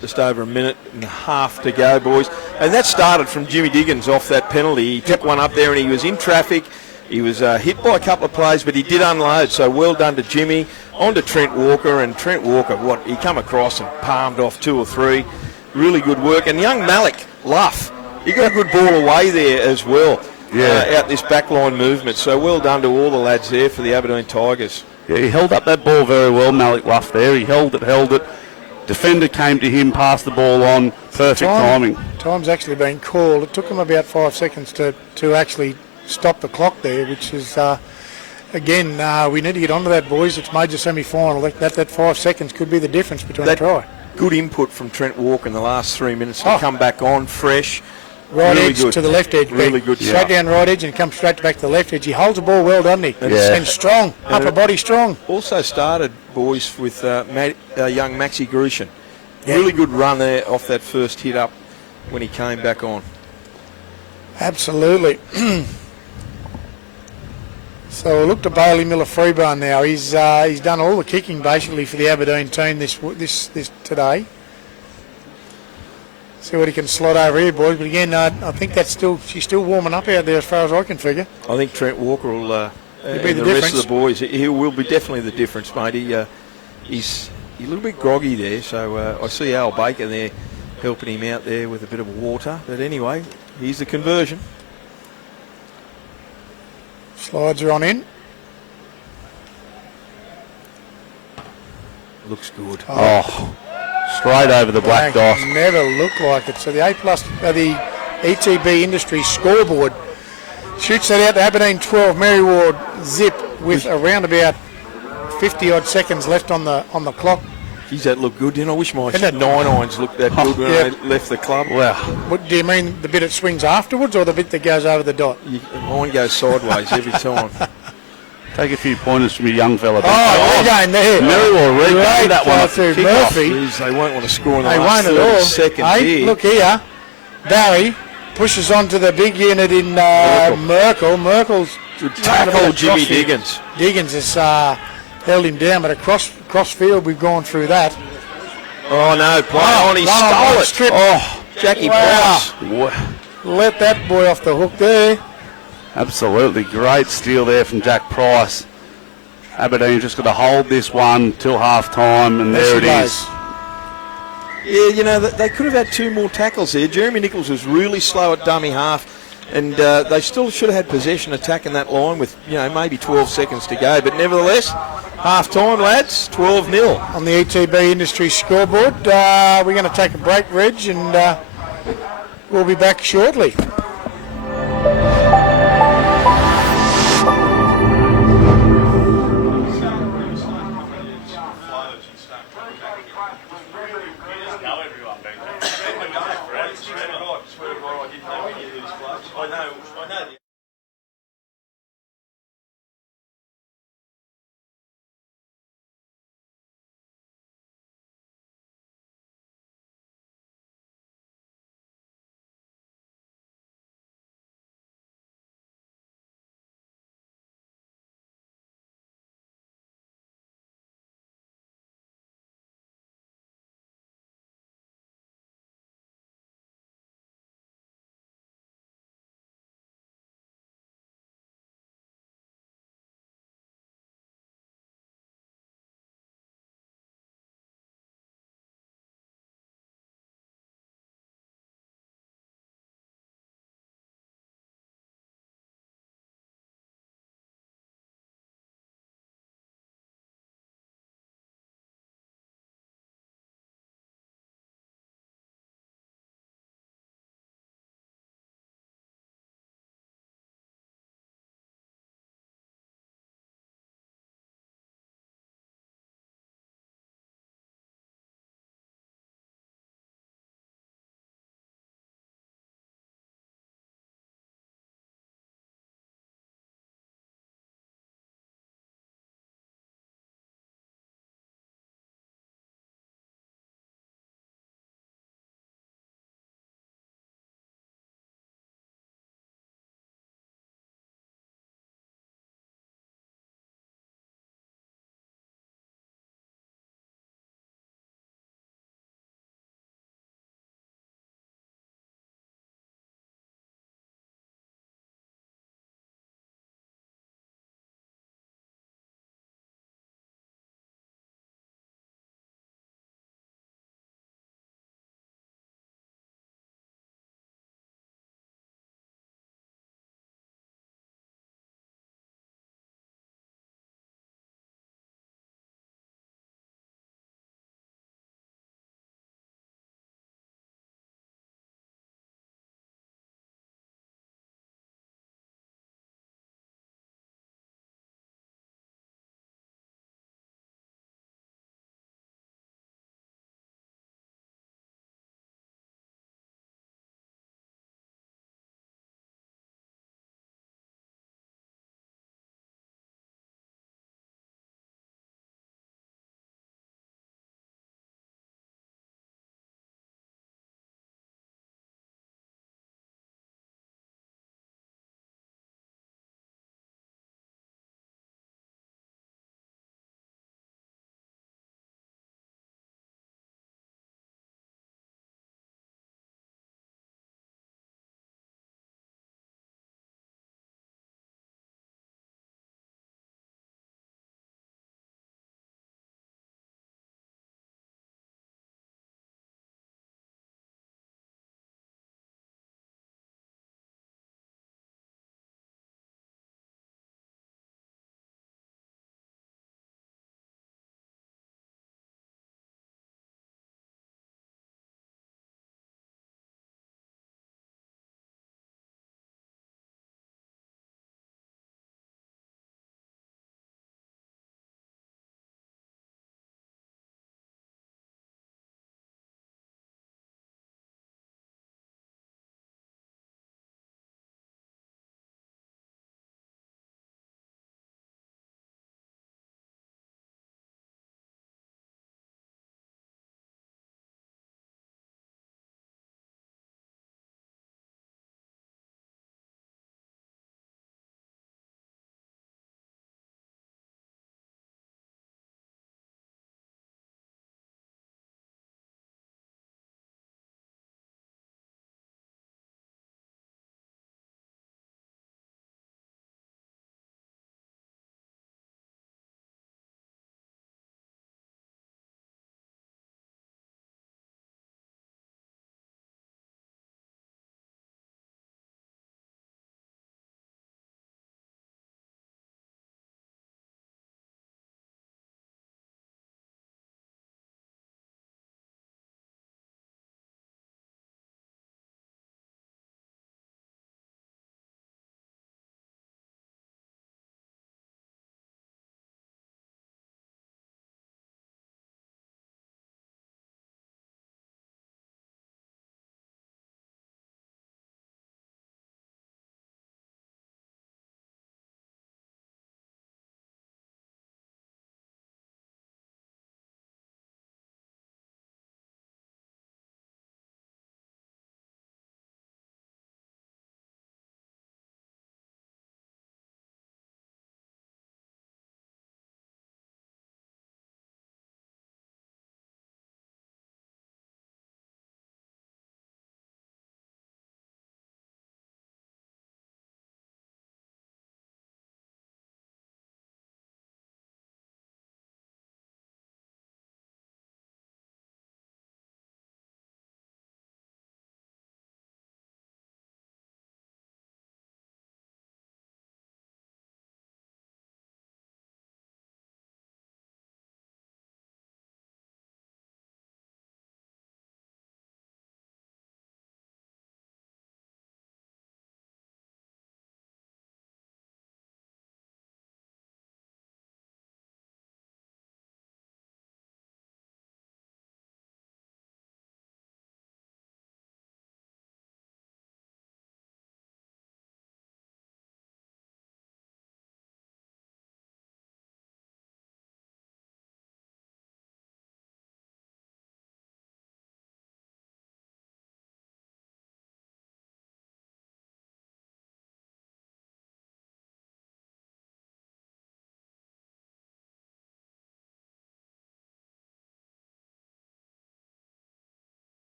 Just over a minute and a half to go, boys. And that started from Jimmy Diggins off that penalty. He took one up there and he was in traffic. He was hit by a couple of plays, but he did unload. So well done to Jimmy. On to Trent Walker. And Trent Walker, he come across and palmed off 2 or 3. Really good work. And young Malik Luff, he got a good ball away there as well. Yeah. Out this backline movement. So well done to all the lads there for the Aberdeen Tigers. Yeah, he held up that ball very well, Malik Luff there. He held it. Defender came to him, passed the ball on. Perfect timing. Time's actually been called. It took him about 5 seconds to actually stop the clock there, which is, again, we need to get onto that, boys. It's major semi-final. That 5 seconds could be the difference between a try. Good input from Trent Walker in the last 3 minutes to come back on fresh. Right Really edge good. to the left edge. Really Ben. good. Straight down right edge and comes straight back to the left edge. He holds the ball well, doesn't he? Yeah. And strong. Upper body strong. Also started, boys, with young Maxi Gresham. Yeah. Really good run there off that first hit up when he came back on. Absolutely. So we'll look to Bailey Miller Freebarn now. He's done all the kicking basically for the Aberdeen team this today. See what he can slot over here, boys. But again, I think she's still warming up out there as far as I can figure. I think Trent Walker will, and be the the rest of difference. the boys, he will be definitely the difference, mate. He's a little bit groggy there, so I see Al Baker there helping him out there with a bit of water. But anyway, here's the conversion. Slides are on in. Looks good. Oh, straight over the black dot. Never looked like it. So the the ETB Industries scoreboard shoots that out to Aberdeen 12, Merriwa zip with around about 50 odd seconds left on the clock. Geez, that looked good, didn't I? Wish my Isn't it? 9-irons looked that good when yeah. they left the club. Wow. What do you mean, the bit it swings afterwards or the bit that goes over the dot? Mine goes sideways every time. Take a few pointers from your young fella. Oh, regain there. Merriwa regained that one. Through Kick Murphy. Jeez, they won't want to score in the They last won't at 30 all. seconds Hey, here. look here. Barry pushes onto the big unit in Merkel. Merkel's Good tackle, Jimmy crossfield. Diggins. Diggins has held him down, but across field we've gone through that. Oh, no, play on, he no, stole it. strip. Oh, Jackie Wow. Price. Let that boy off the hook there. Absolutely great steal there from Jack Price. Aberdeen just got to hold this one till half time, and there it is. Yeah, you know, they could have had 2 more tackles there. Jeremy Nichols was really slow at dummy half, and they still should have had possession attacking that line with, maybe 12 seconds to go. But nevertheless, half time, lads, 12-0. On the ETB Industries scoreboard, we're going to take a break, Reg, and we'll be back shortly.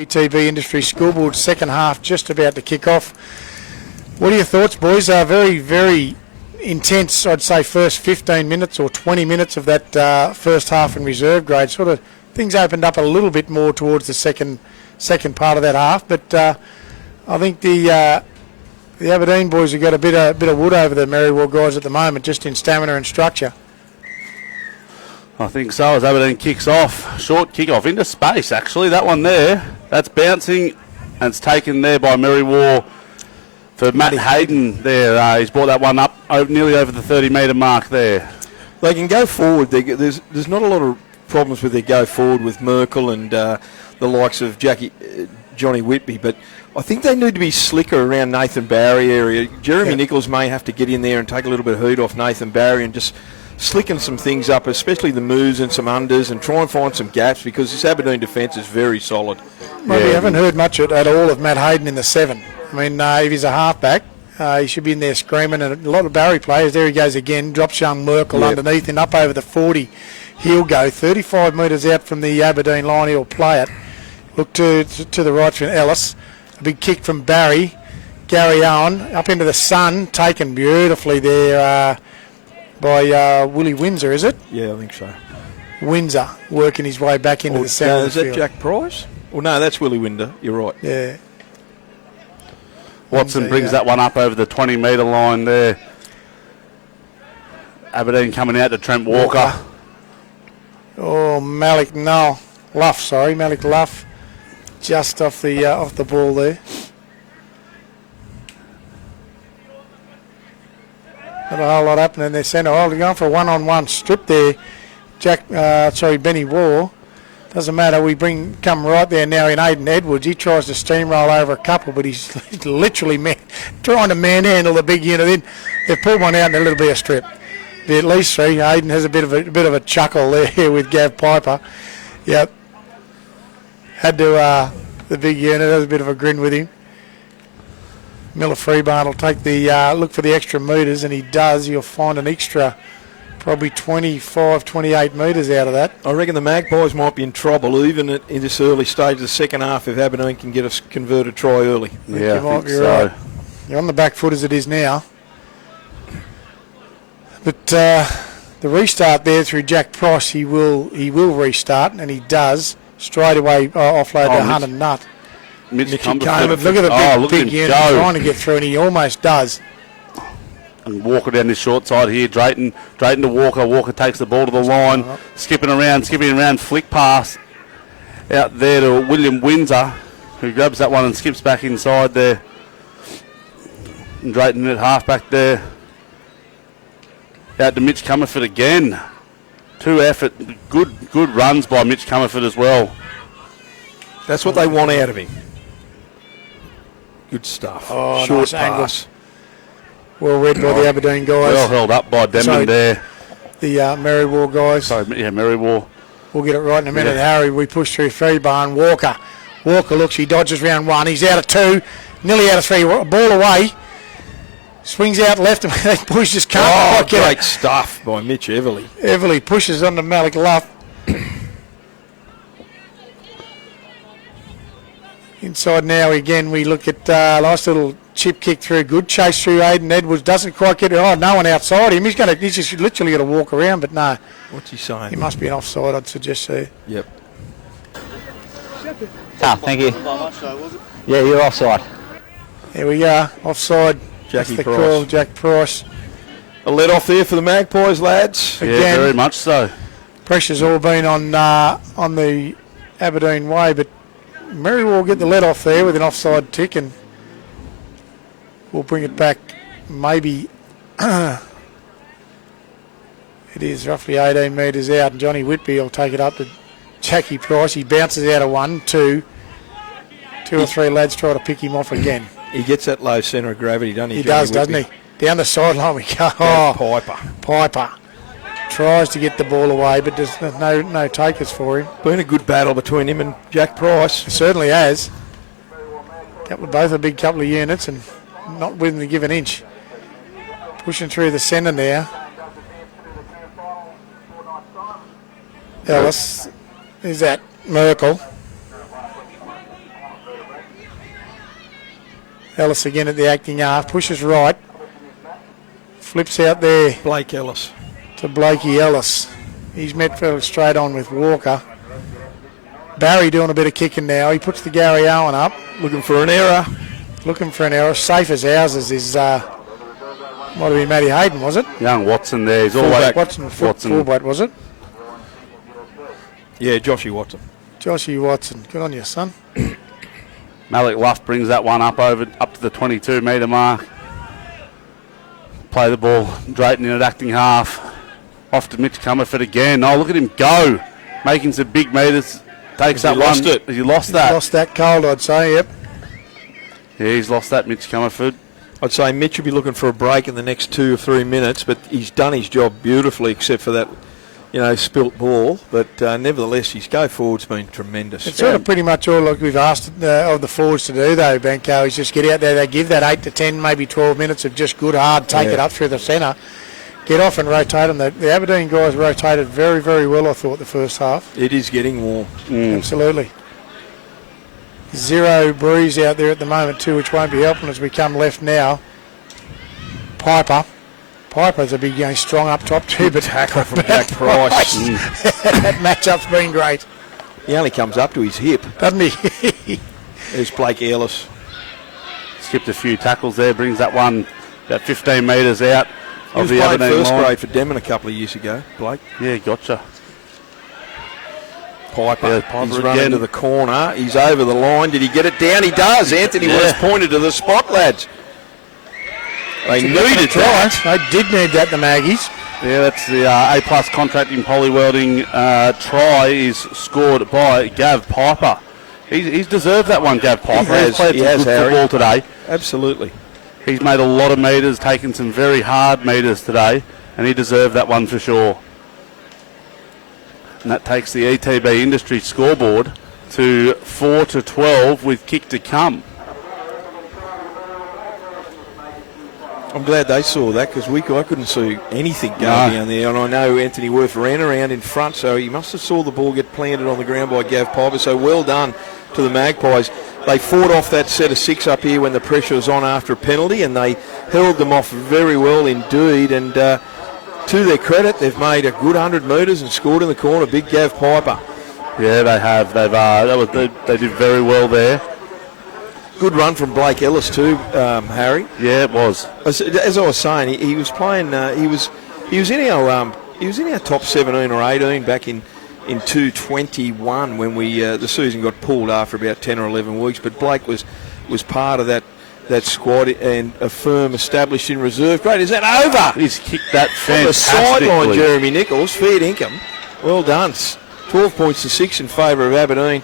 ETB Industry Schoolboard second half just about to kick off. What are your thoughts, boys? Very, very intense, I'd say, first 15 minutes or 20 minutes of that first half in reserve grade. Sort of things opened up a little bit more towards the second part of that half, but I think the Aberdeen boys have got a bit of wood over the Merriwa guys at the moment, just in stamina and structure. I think so, as Aberdeen kicks off. Short kick-off into space, actually. That one there, that's bouncing, and it's taken there by Merriwa for Matt Hayden there. He's brought that one up nearly over the 30-metre mark there. They can go forward. There's not a lot of problems with their go forward with Merkel and the likes of Johnny Whitby, but I think they need to be slicker around Nathan Barry area. Jeremy Nichols may have to get in there and take a little bit of heat off Nathan Barry and just slicken some things up, especially the moves and some unders, and try and find some gaps, because this Aberdeen defence is very solid. Well, we haven't heard much at all of Matt Hayden in the 7. I mean, if he's a halfback, he should be in there screaming, and a lot of Barry players. There he goes again, drops young Merkel underneath and up over the 40. He'll go 35 metres out from the Aberdeen line. He'll play it. Look to the right from Ellis. A big kick from Barry. Gary Owen up into the sun, taken beautifully there by Willie Windsor, is it? Yeah, I think so. Windsor working his way back into the centre of the field. field. Is that Jack Price? Well, no, that's Willie Winder. You're right. Yeah. Watson brings that one up over the 20-metre line there. Aberdeen coming out to Trent Walker. Oh, Malik Luff, just off the ball there. Not a whole lot happening in their centre. Oh, they're going for a one-on-one strip there. Benny Waugh. Doesn't matter. We come right there now in Aidan Edwards. He tries to steamroll over a couple, but he's literally trying to manhandle the big unit. Then they've pulled one out in a little bit of strip. Be at least 3. Aidan has a bit of a chuckle there with Gav Piper. Yep. Had to the big unit has a bit of a grin with him. Miller Freebarn will take the look for the extra metres, and he does. You'll find an extra probably 25, 28 metres out of that. I reckon the Magpies might be in trouble even in this early stage of the second half if Aberdeen can get a converted try early. Yeah, you might be right. You're on the back foot as it is now. But the restart there through Jack Price, he will restart, and he does straight away offload to Hunt and Nutt. Mitch Cumberford. Look at the big unit trying to get through, and he almost does. And Walker down the short side here. Drayton to Walker. Walker takes the ball to the line, skipping around, flick pass out there to William Windsor, who grabs that one and skips back inside there. And Drayton at halfback there. Out to Mitch Cumberford again. 2 effort, good runs by Mitch Cumberford as well. That's what they want out of him. Good stuff. Oh, short nice angle. pass. Well read by the Aberdeen guys. Well held up by Denman there. The Merriwa guys. Sorry, yeah, Merriwa. We'll get it right in a minute, Harry. We push through Freebarn. Walker looks, he dodges round 1. He's out of 2, nearly out of 3. Ball away. Swings out left, and the boys just can't quite get great it. stuff by Mitch Everly. Everly pushes on to Malik Luff. Inside now again, we look at nice little chip kick through. Good chase through Aidan Edwards. Doesn't quite get it. Oh, no one outside him. He's just literally going to walk around, but no. What's he saying? He must be an offside, I'd suggest there. Yep. Thank you. Yeah, you're offside. There we are. Offside. Jackie That's the Price. call, Jack Price. A let off there for the Magpies, lads. Again, Yeah, very much so. pressure's all been on the Aberdeen way, but Merriwa will get the let off there with an offside tick, and we'll bring it back maybe. It is roughly 18 metres out, and Johnny Whitby will take it up to Jackie Price. He bounces out of 1, 2. 2 or 3 lads try to pick him off again. He gets that low centre of gravity, doesn't he? He Johnny does, Whitby? doesn't he? Down the sideline we go. Piper tries to get the ball away, but there's no takers for him. Been a good battle between him and Jack Price. It certainly has. Both a big couple of units and not willing to give an inch. Pushing through the centre now. Ellis. Is that Merkel? Ellis again at the acting half, pushes right. Flips out there Blake Ellis. to Blakey Ellis. He's met fairly straight on with Walker. Barry doing a bit of kicking now. He puts the Gary Owen up. Looking for an error. Looking for an error. Safe as houses is, might have been Matty Hayden, was it? Young Watson there. He's always Fullback. Watson. Fullback, was it? Yeah, Joshy Watson. Joshy Watson. Good on you, son. Malik Luff brings that one up to the 22 metre mark. Play the ball, Drayton in at acting half. Off to Mitch Comerford again. Oh, look at him go. Making some big metres. Takes that one. Lost it. He lost that. Lost that cold, I'd say, yep. Yeah, he's lost that, Mitch Comerford. I'd say Mitch will be looking for a break in the next 2 or 3 minutes, but he's done his job beautifully, except for that, spilt ball. But nevertheless, his go forward's been tremendous. It's sort of pretty much all like we've asked of the forwards to do, though, Benko, is just get out there. They give that 8 to 10, maybe 12 minutes of just good, hard, take it up through the centre. Get off and rotate them. The Aberdeen guys rotated very, very well, I thought, the first half. It is getting warm. Absolutely. 0 breeze out there at the moment too, which won't be helping as we come left now. Piper's a big young, strong up top too, but Tackle from Jack Price. that matchup's been great, He only comes up to his hip. doesn't he? There's Blake Ellis. Skipped a few tackles there, brings that one about 15 metres out He of was the playing Aberdeen first line. grade for Demon a couple of years ago, Blake. Yeah, gotcha. Piper. Yeah, Piper He's running again. to the corner. He's over the line. Did he get it down? He does. Anthony West pointed to the spot, lads. They needed that. They did need that, the Maggies. Yeah, that's the A-plus contracting polywelding try is scored by Gav Piper. He's deserved that one, Gav Piper. has, He's played he some has, good Harry. football today. Absolutely. He's made a lot of metres, taken some very hard metres today, and he deserved that one for sure. And that takes the ETB Industries scoreboard to 4-12 with kick to come. I'm glad they saw that because I couldn't see anything going down there. And I know Anthony Worth ran around in front, so he must have saw the ball get planted on the ground by Gav Piper. So well done to the Magpies. They fought off that set of 6 up here when the pressure was on after a penalty, and they held them off very well indeed. And to their credit, they've made a good 100 metres and scored in the corner. Big Gav Piper. Yeah, they have. They did very well there. Good run from Blake Ellis too, Harry. Yeah, it was. As I was saying, he was playing. He was in our top 17 or 18 back in 2021 when the season got pulled after about 10 or 11 weeks. But Blake was part of that squad and a firm established in reserve grade. Is that over? He's kicked that On the sideline, fantastically. Jeremy Nichols, fair income. Well done. 12 points to 6 in favour of Aberdeen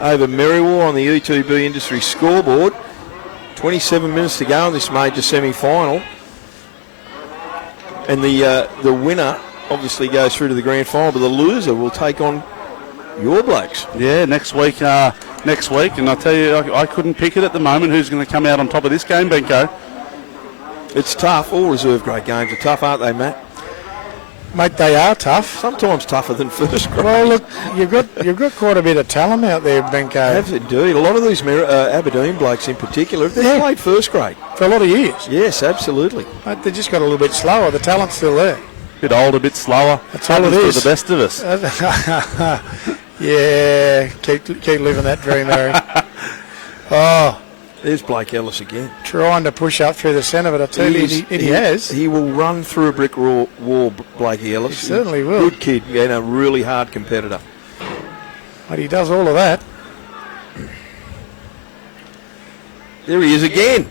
over Merriwa on the ETB Industries scoreboard. 27 minutes to go in this major semi-final. And the winner obviously goes through to the grand final, but the loser will take on your Blakes. Yeah, next week. And I tell you, I couldn't pick it at the moment. Who's going to come out on top of this game, Benko? It's tough. All reserve grade games are tough, aren't they, Matt? Mate, they are tough. Sometimes tougher than first grade. Well, look, you've got quite a bit of talent out there, Benko. Have indeed. A lot of these Aberdeen Blakes in particular, they've played first grade. For a lot of years. Yes, absolutely. Mate, they just got a little bit slower. The talent's still there. Bit older, bit slower. That's all it Happens is. for the best of us. Yeah, keep living that dream, Harry. Oh, There's Blake Ellis again. trying to push up through the centre, but I tell you, he has. He will run through a brick wall, Blakey Ellis. He certainly will. Good kid and a really hard competitor. But he does all of that. There he is again.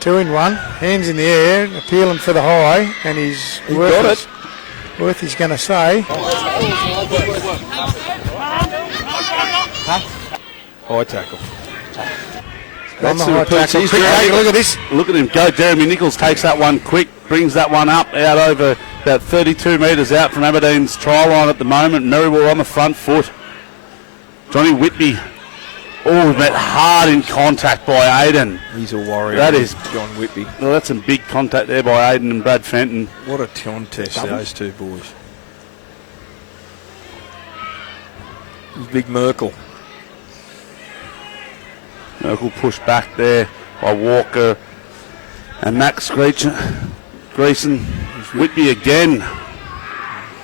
2 in 1, hands in the air, appealing for the high, and He got it. Worth he's going to say. High tackle. On the the high repeats. tackle. He's Quick Jeremy tackle, look at this. Look at him go. Jeremy Nichols takes that one quick, brings that one up out over about 32 metres out from Aberdeen's try line at the moment. Merriwa on the front foot. Johnny Whitby. Oh, met hard in contact by Aiden. He's a warrior. That is- John Whitby. Well, that's some big contact there by Aiden and Brad Fenton. What a contest, those two boys. He's Big Merkel. Merkel push back there. by Walker and Max Greason. Whitby again.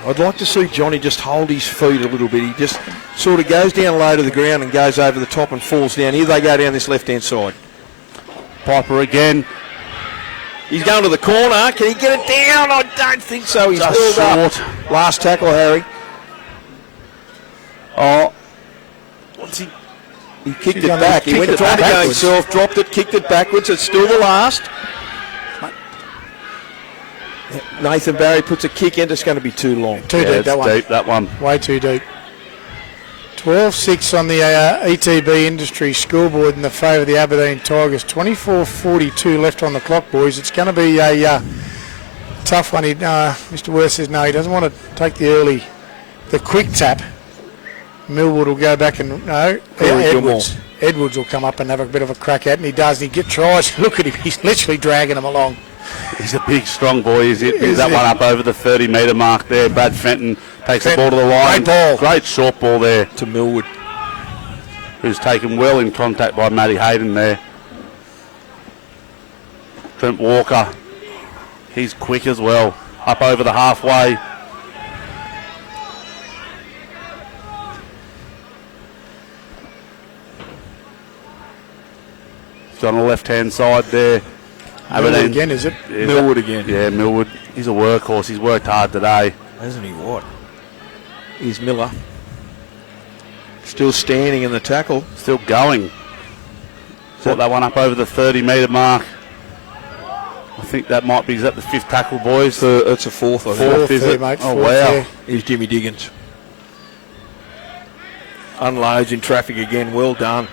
I'd like to see Johnny just hold his feet a little bit. He just sort of goes down low to the ground and goes over the top and falls down. Here they go down this left-hand side. Piper again. He's going to the corner. Can he get it down? I don't think so. He's Just held up. short. Last tackle, Harry. Oh, what's he? He kicked it back. He went to try to go himself, dropped it, kicked it backwards. It's still the last. Nathan Barry puts a kick in. It's going to be too long. Too deep, that one. Deep, that one. Way too deep. 12-6 on the ETB Industry scoreboard in the favour of the Aberdeen Tigers. 24:42 left on the clock, boys. It's going to be a tough one. Mr. Worth says no, he doesn't want to take the quick tap. Millwood will go back and no. Edwards will come up and have a bit of a crack at it, and he does. And he tries. Look at him. He's literally dragging him along. He's a big, strong boy. Is that one up over the 30-metre mark there? Brad Fenton takes the ball to the line. Great ball. Great short ball there To Millwood. who's taken well in contact by Matty Hayden there. Trent Walker, he's quick as well, up over the halfway. He's on the left-hand side there. Millwood again, is it? Millwood again. Yeah, Millwood. He's a workhorse. He's worked hard today. Hasn't he what? Here's Miller. Still standing in the tackle. Still going. Brought that one up over the 30-metre mark. I think that might be, is that the fifth tackle, boys? It's a fourth, I think. Fourth, is there, it? mate. Oh, Fourth wow. there. Here's Jimmy Diggins. Unloads in traffic again. Well done.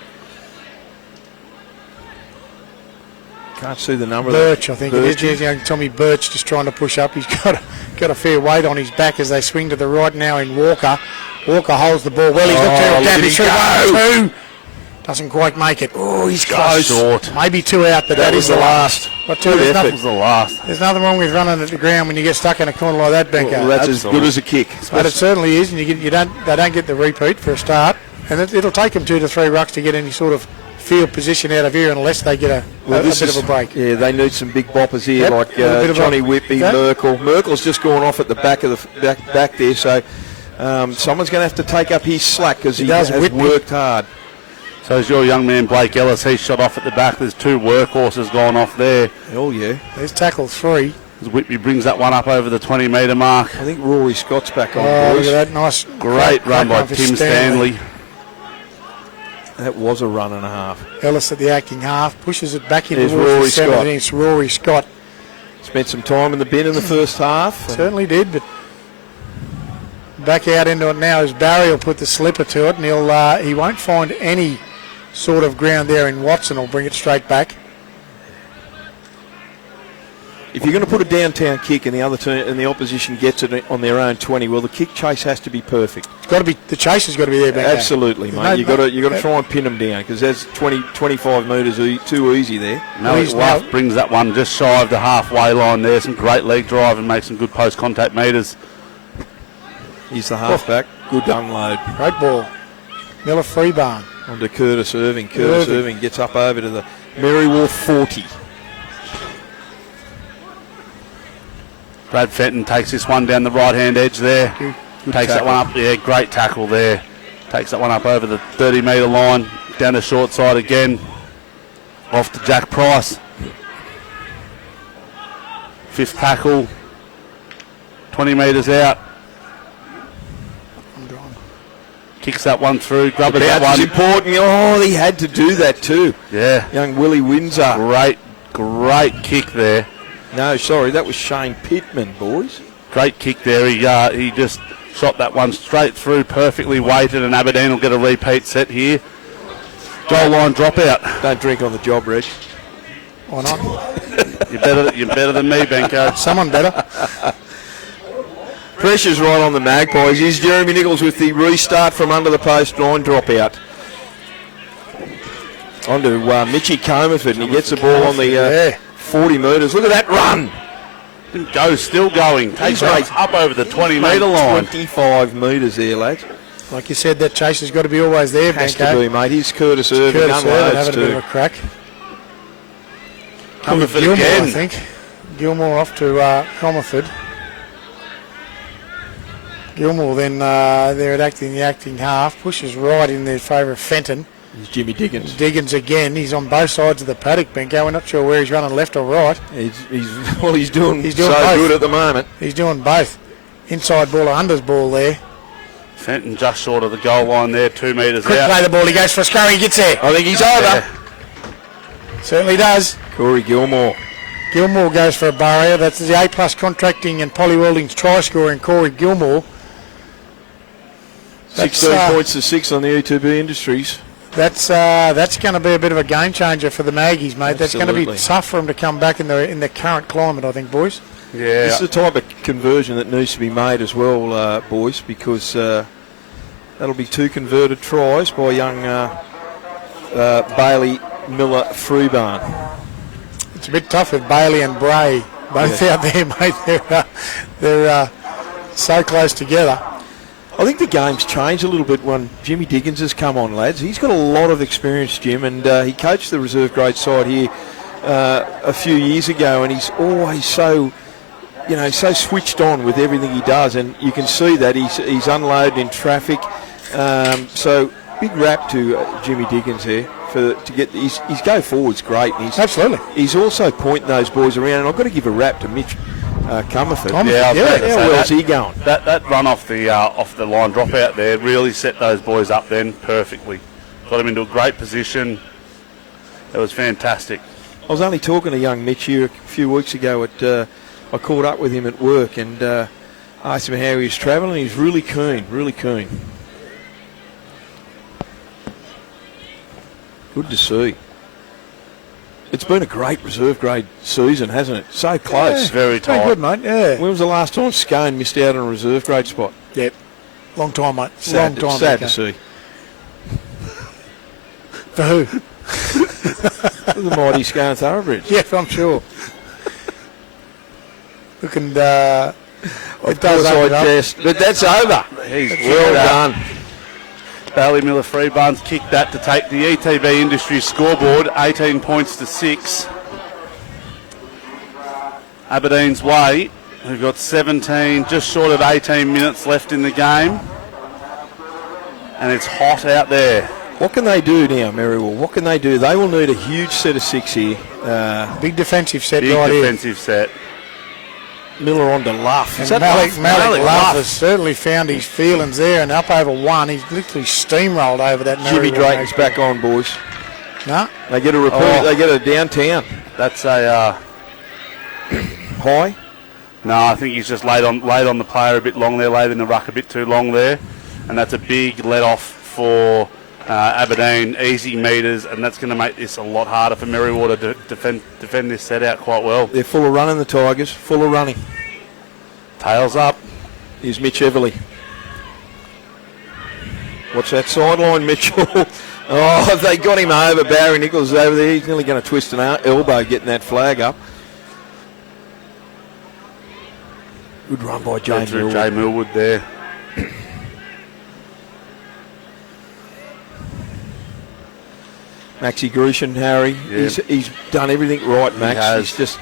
Can't see the number. Birch, I think Birch. it is. Young Tommy Birch just trying to push up. He's got a fair weight on his back as they swing to the right now in Walker. Walker holds the ball well. He's got two. Down. He's through 1, 2. Doesn't quite make it. Oh, he's Just close. short. Maybe 2 out, but That that was is the the last. But there's That was the last. nothing wrong with running at the ground when you get stuck in a corner like that, Benko. Well, that's as good as a kick. But it certainly is, and they don't get the repeat for a start, and it'll take them 2 to 3 rucks to get any sort of field position out of here unless they get a bit of a break. Yeah, they need some big boppers here, Yep, like a bit of Johnny a- Whitby, that- Merkel. Merkel's just gone off at the back of the back there, so someone's going to have to take up his slack because he does, has Whitby. worked hard. So is your young man Blake Ellis. He's shot off at the back. There's 2 workhorses gone off there. Oh yeah, There's tackle 3. As Whitby brings that one up over the 20-metre mark. I think Rory Scott's back on, Oh, look boys. at that nice Great run by for Tim Stanley. That was a run and a half. Ellis at the acting half, pushes it back in There's towards Rory the 7. Scott. I think it's Rory Scott. Spent some time in the bin in the first half. Certainly did, but back out into it now as Barry will put the slipper to it, and he won't find any sort of ground there in Watson. Will bring it straight back. If you're going to put a downtown kick and the other team and the opposition gets it on their own 20, well, the kick chase has to be perfect. It's got to be the chase has got to be there. Benko. Absolutely, mate. You've got to try and pin them down because that's 25 metres too easy there. Malik Luff brings that one just shy of the halfway line there. Some great leg drive and makes some good post-contact metres. He's the halfback. Good unload. Great ball. Miller Freebarn. On to Curtis Irving. Curtis Irving gets up over to the Merriwa 40. Brad Fenton takes this one down the right-hand edge there. Good Takes that tackle. one up. Yeah, great tackle there. Takes that one up over the 30-metre line. Down the short side again. Off to Jack Price. 5th tackle. 20 metres out. Kicks that one through. Grubber that Bounce is one. important. Oh, he had to do that too. Yeah. Young Willie Windsor. Great kick there. No, sorry, that was Shane Pittman, boys. Great kick there. He just shot that one straight through, perfectly weighted, and Aberdeen will get a repeat set here. Goal line dropout. Don't drink on the job, Reg. Why not? You're better than me, Benko. Someone better. Pressure's right on the Magpies. Here's Jeremy Nichols with the restart from under the post line dropout. On to Mitchie Comerford, and he gets the ball on the 40 metres. Look at that run. Didn't go, still going. Takes He's it up over the 20-metre line. 25 metres there, lads. Like you said, that chase has got to be always there, Has Benko. to be, mate. Here's Curtis Irving. Curtis Irving Unloads having a bit of too. a crack. Comerford Gilmore, again. I think. Gilmore off to Comerford. Gilmore then there at the acting half, pushes right in their favour of Fenton. He's Jimmy Diggins. Diggins again. He's on both sides of the paddock, Benko. We're not sure where he's running, left or right. He's doing both. good at the moment. He's doing both. Inside ball or unders ball there. Fenton just short of the goal line there, 2 metres Quick out. play the ball. He goes for a scurry. He gets there. I think he's over. Yeah. Certainly does. Corey Gilmore. Gilmore goes for a barrier. That's the A+ Contracting and Poly Welding's try scoring, Corey Gilmore. 16 points to 6 on the E2B Industries. That's going to be a bit of a game changer for the Maggies, mate. That's going to be Absolutely. tough for them to come back in the current climate, I think, boys. Yeah. This is the type of conversion that needs to be made as well, boys, because that'll be 2 converted tries by young Bailey Miller Freebarn. It's a bit tough with Bailey and Bray both out there, mate. They're so close together. I think the game's changed a little bit when Jimmy Diggins has come on, lads. He's got a lot of experience, Jim, and he coached the reserve grade side here a few years ago, and he's always so switched on with everything he does, and you can see that he's unloaded in traffic. So big rap to Jimmy Diggins here to get his go forward's great. And Absolutely. He's also pointing those boys around, and I've got to give a rap to Mitch Comerford. Yeah, How well's he going? That run off the line drop out there really set those boys up then perfectly. Got him into a great position. It was fantastic. I was only talking to young Mitch here a few weeks ago. I caught up with him at work and asked him how he was travelling. He's really keen, really keen. Good to see. It's been a great reserve grade season, hasn't it? So close. Yeah, very Very tight. good, mate. Yeah. When was the last time Scone missed out on a reserve grade spot? Yep. Long time, mate. Sad, Long time. sad to okay. see. For who? The mighty Scone Thoroughbridge. Yes, I'm sure. Look, and Of it does course open I up. jest, but that's over. He's Well done. Bailey Miller Freebarns kicked that to take the ETB Industries scoreboard 18 points to 6. Aberdeen's way, who've got 17, just short of 18 minutes left in the game. And it's hot out there. What can they do now, Merriwa? What can they do? They will need a huge set of 6 here. Big defensive set Big right defensive set. here. Miller on to Luff. here. And Malik Luff has certainly found his feelings there, and up over 1. He's literally steamrolled over that. Jimmy Merriwa Drayton's Magpie. back on, boys. No, They get a repeat. Oh. They get a downtown. That's a... High. No, I think he's just laid on the player a bit long there, laid in the ruck a bit too long there. And that's a big let-off for Aberdeen, easy metres, and that's going to make this a lot harder for Merriwa to defend this set out quite well. They're full of running, the Tigers. Full of running. Tails up. Here's Mitch Everly. What's that sideline, Mitchell? Oh, they got him over. Barry Nichols is over there. He's nearly going to twist an elbow getting that flag up. Good run by Jay Through Millwood. Jay Millwood there. Maxie Grushin, Harry. Yeah. He's done everything right, Max. has.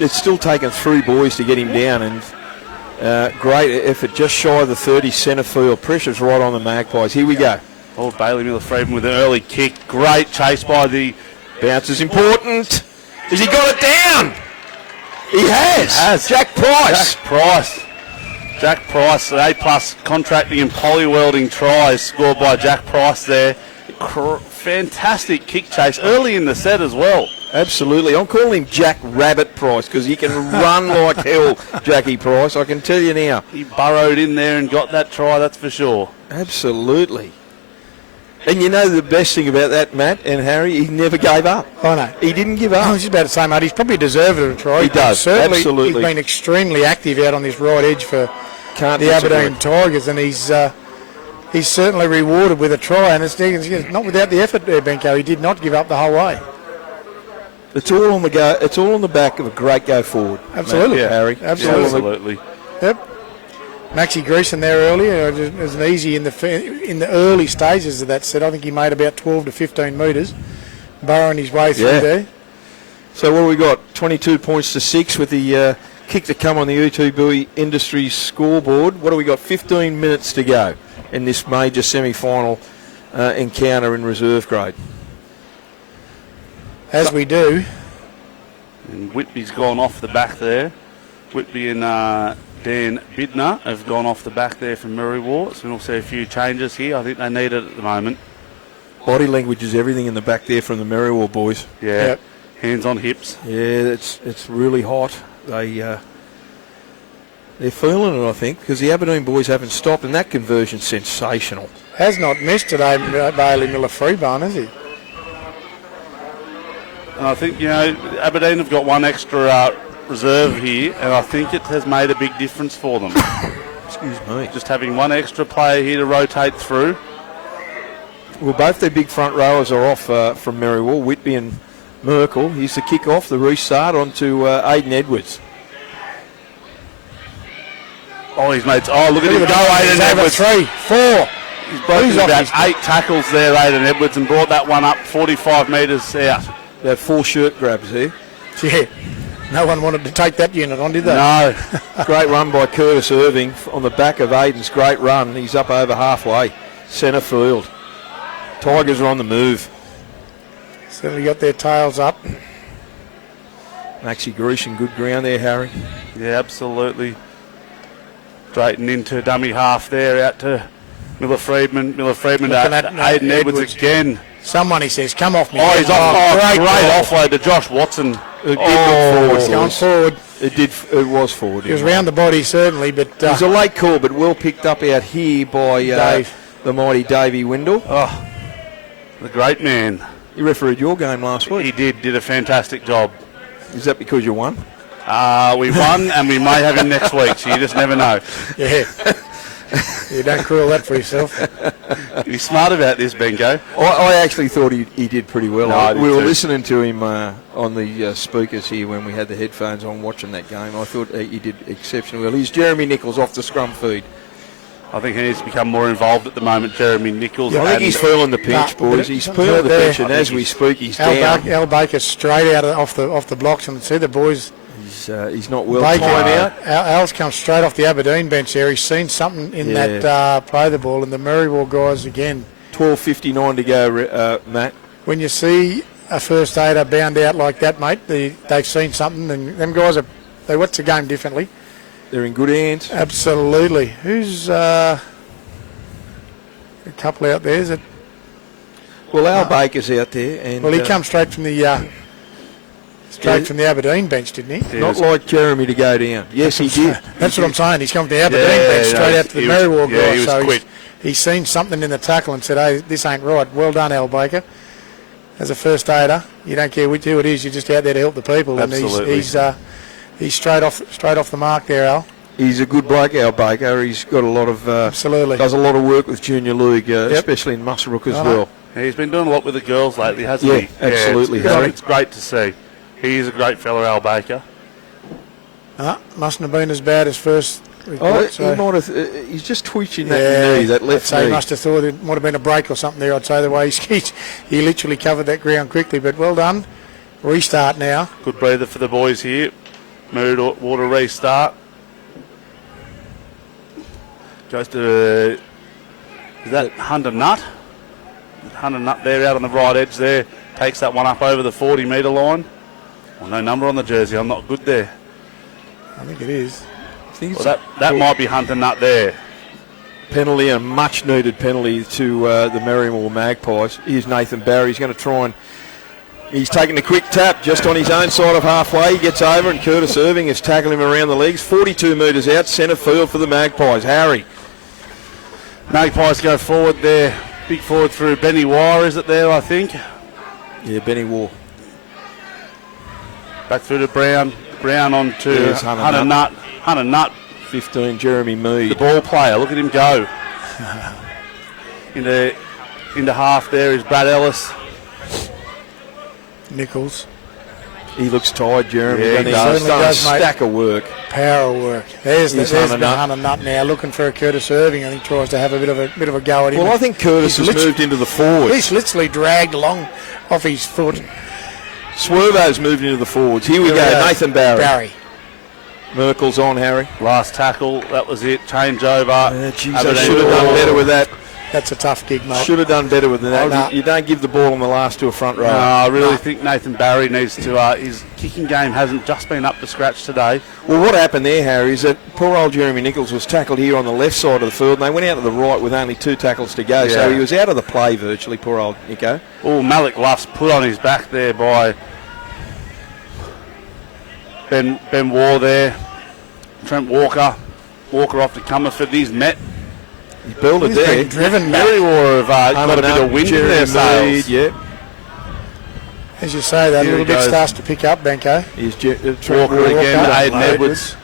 It's still taken 3 boys to get him down, and great effort, just shy of the 30 centre field. Pressure's right on the Magpies. Here we go. Oh, Bailey Miller Freeman with an early kick. Great chase by the... Bounce is important. Has he got it down? He has. Jack Price. Jack Price, the A+ Contracting and Poly Welding tries scored by Jack Price there. Fantastic kick chase early in the set as well. Absolutely. I'm calling him Jack Rabbit Price because he can run like hell, Jackie Price. I can tell you now. He burrowed in there and got that try, that's for sure. Absolutely. And you know the best thing about that, Matt and Harry, he never gave up. oh no. He didn't give I up. was just about to say, mate, he's probably deserved it a try. He does, Certainly, absolutely. He's been extremely active out on this right edge for Can't the disagree. Aberdeen Tigers, and he's certainly rewarded with a try, and it's not without the effort there, Benko. He did not give up the whole way. It's all on the go. It's all on the back of a great go forward. Absolutely. Matt, Harry. Absolutely. Yep. Maxie Greason there earlier. It was an easy in the early stages of that set. I think he made about 12 to 15 metres, burrowing his way through Yeah. there. So what do we got? 22 points to 6 with the kick to come on the ETB Industries scoreboard. What do we got? 15 minutes to go in this major semi-final encounter in reserve grade. As we do. And Whitby's gone off the back there. Whitby and Dan Bidner have gone off the back there from Merriwa. So we'll see a few changes here. I think they need it at the moment. Body language is everything in the back there from the Merriwa boys. Yeah. Yep. Hands on hips. Yeah, it's really hot. They're feeling it, I think, because the Aberdeen boys haven't stopped, and that conversion's sensational. Has not missed today, Bailey Miller-Freeborn, has he? And I think, Aberdeen have got one extra reserve here, and I think it has made a big difference for them. Excuse me. Just having one extra player here to rotate through. Well, both their big front rowers are off from Merriwa, Whitby and Merkel. Here's the kick-off, the restart onto Aiden Edwards. Oh, he's made... Oh, look at him go, Aiden Edwards. 3, 4. He's broken about 8 tackles there, Aiden Edwards, and brought that one up 45 metres out. About 4 shirt grabs there. Yeah. No one wanted to take that unit on, did they? No. Great run by Curtis Irving on the back of Aiden's great run. He's up over halfway. Centre field. Tigers are on the move. Certainly got their tails up. Maxi Grecian, good ground there, Harry. Yeah, absolutely. Straighten into dummy half there, out to Miller-Freeman. Miller-Freeman to Aiden Edwards again. Someone, he says, come off me. Oh, he's off. Great offload to Josh Watson. It did look forward. Going forward. It was forward. He was round the body, certainly, but... it was a late call, but well picked up out here by the mighty Davey Windle. Oh, the great man. He refereed your game last week. He did a fantastic job. Is that because you won? We won, and we may have him next week, so you just never know. Yeah. You don't cruel that for yourself. You're smart about this, Bengo. I actually thought he did pretty well. No, I did we were too. listening to him on the speakers here when we had the headphones on watching that game. I thought he did exceptionally well. He's Jeremy Nichols off the scrum feed. I think he needs to become more involved at the moment, Jeremy Nichols. I think he's feeling the pinch, boys. He's feeling the pinch, and as we speak, he's down. Al Baker's straight out off the blocks, and see the boys... He's not well Baker, time out. Al's come straight off the Aberdeen bench there. He's seen something in that play the ball, and the Merriwa guys again. 12:59 to go, Matt. When you see a first aider bound out like that, mate, they've seen something, and them guys they watch the game differently. They're in good hands. Absolutely. Who's a couple out there? Is it? Well, Al Baker's out there, and Well, he comes straight from the from the Aberdeen bench, didn't he? not like Jeremy to go down. Yes, he did. That's what I'm saying. He's come from the Aberdeen bench straight out to the Merriwa guys. Yeah, he was so quick. He's seen something in the tackle and said, "Hey, this ain't right." Well done, Al Baker. As a first aider, you don't care who it is. You're just out there to help the people. Absolutely. And he's straight off the mark there, Al. He's a good bloke, Al Baker. He's got a lot of Absolutely. does a lot of work with Junior League, especially in Musselbrook as well. He's been doing a lot with the girls lately, hasn't he? Absolutely, it's, Harry. it's great to see. He is a great fella, Al Baker. Mustn't have been as bad as first report. He might have. He's just twitching that knee, that left knee. He must have thought it might have been a break or something there. I'd say the way he literally covered that ground quickly. But well done. Restart now. Good breather for the boys here. Mood water restart. Goes to is that Hunter Nutt? Hunter Nutt there out on the right edge there. Takes that one up over the 40-metre line. Well, no number on the jersey. I'm not good there. I think it is. Well, that might be Hunter Nutt there. Penalty, a much-needed penalty to the Merriwa Magpies. Here's Nathan Barry. He's going to try and... He's taking a quick tap just on his own side of halfway. He gets over and Curtis Irving has tackled him around the legs. 42 metres out, centre field for the Magpies. Harry. Magpies go forward there. Big forward through Benny Wire, is it there, I think? Yeah, Benny War. Back through to Brown. Brown on to Hunter Nutt. Hunter Nutt. 15, Jeremy Mead. The ball player. Look at him go. into half there is Brad Ellis. Nichols. He looks tired, Jeremy. Yeah, he He's done a mate. stack of work. Power work. There's the Hunter Nutt. Hunter Nutt now looking for a Curtis Irving. I think tries to have a bit of a go at him. Well, I think Curtis has moved into the forward. He's literally dragged along off his foot. Swervo's moved into the forwards. Here we go. Nathan Barry. Merkel's on, Harry. Last tackle, that was it. Change over. I should have done better with that. That's a tough gig, mate. Should have done better with that. Nah. You don't give the ball on the last to a front row. No, I really think Nathan Barry needs to. His kicking game hasn't just been up to scratch today. Well, what happened there, Harry, is that poor old Jeremy Nichols was tackled here on the left side of the field, and they went out to the right with only 2 tackles to go. So he was out of the play virtually, poor old Nico. Oh, Malik Luff's put on his back there by Ben Waugh there. Trent Walker off to Comerford. He's met. He built it He's there. been driven back. Merriwa have got a bit of wind in their sails. Yeah. As you say, that Here little he bit goes. starts to pick up, Benko. He's Walker again, Aiden Edwards.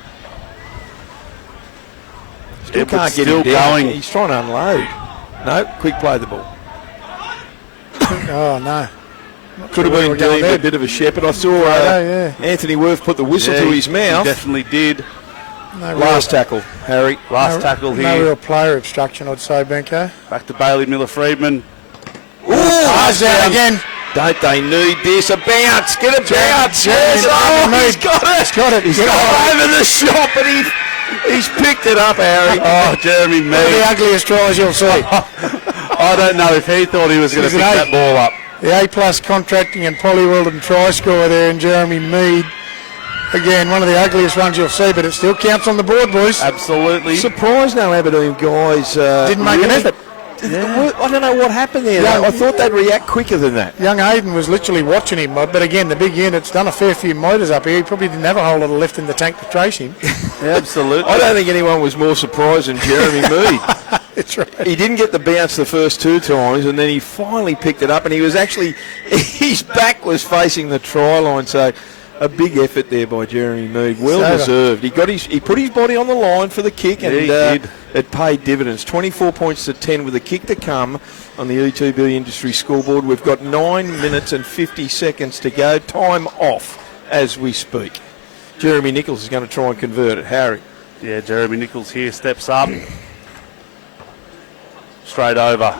Still Edwards can't get still him down. going. He's trying to unload. No, quick play the ball. Oh, no. Could have been deemed a bit of a shepherd. I saw Anthony Worth put the whistle to his mouth. He definitely did. Last tackle, Harry. Last tackle No here. real player obstruction, I'd say, Benko. Back to Bailey Miller-Friedman. Eyes down again. Don't they need this? A bounce. Get a bounce. Yes. Oh, he's got it. He's got it. He's gone over the shop and he's picked it up, Harry. Oh, Jeremy One of the Mead. ugliest tries you'll see. I don't know if he thought he was going to pick that ball up. The A+ contracting and Polly Weldon try scorer there in Jeremy Mead. Again, one of the ugliest ones you'll see, but it still counts on the board, boys. Absolutely. Surprised no Aberdeen guys Didn't make an effort. I don't know what happened there. Yeah. I thought they'd react quicker than that. Young Hayden was literally watching him, but again, the big unit's done a fair few motors up here. He probably didn't have a whole lot of lift in the tank to trace him. Absolutely. I don't think anyone was more surprised than Jeremy Mead. That's right. He didn't get the bounce the first 2 times, and then he finally picked it up, and he was actually, his back was facing the try line, so a big effort there by Jeremy Mead. Well deserved. He put his body on the line for the kick, and he did. It paid dividends. 24 points to 10 with a kick to come on the ETB Industry scoreboard. We've got 9 minutes and 50 seconds to go. Time off as we speak. Jeremy Nichols is going to try and convert it. Harry. Yeah, Jeremy Nichols here steps up. Straight over.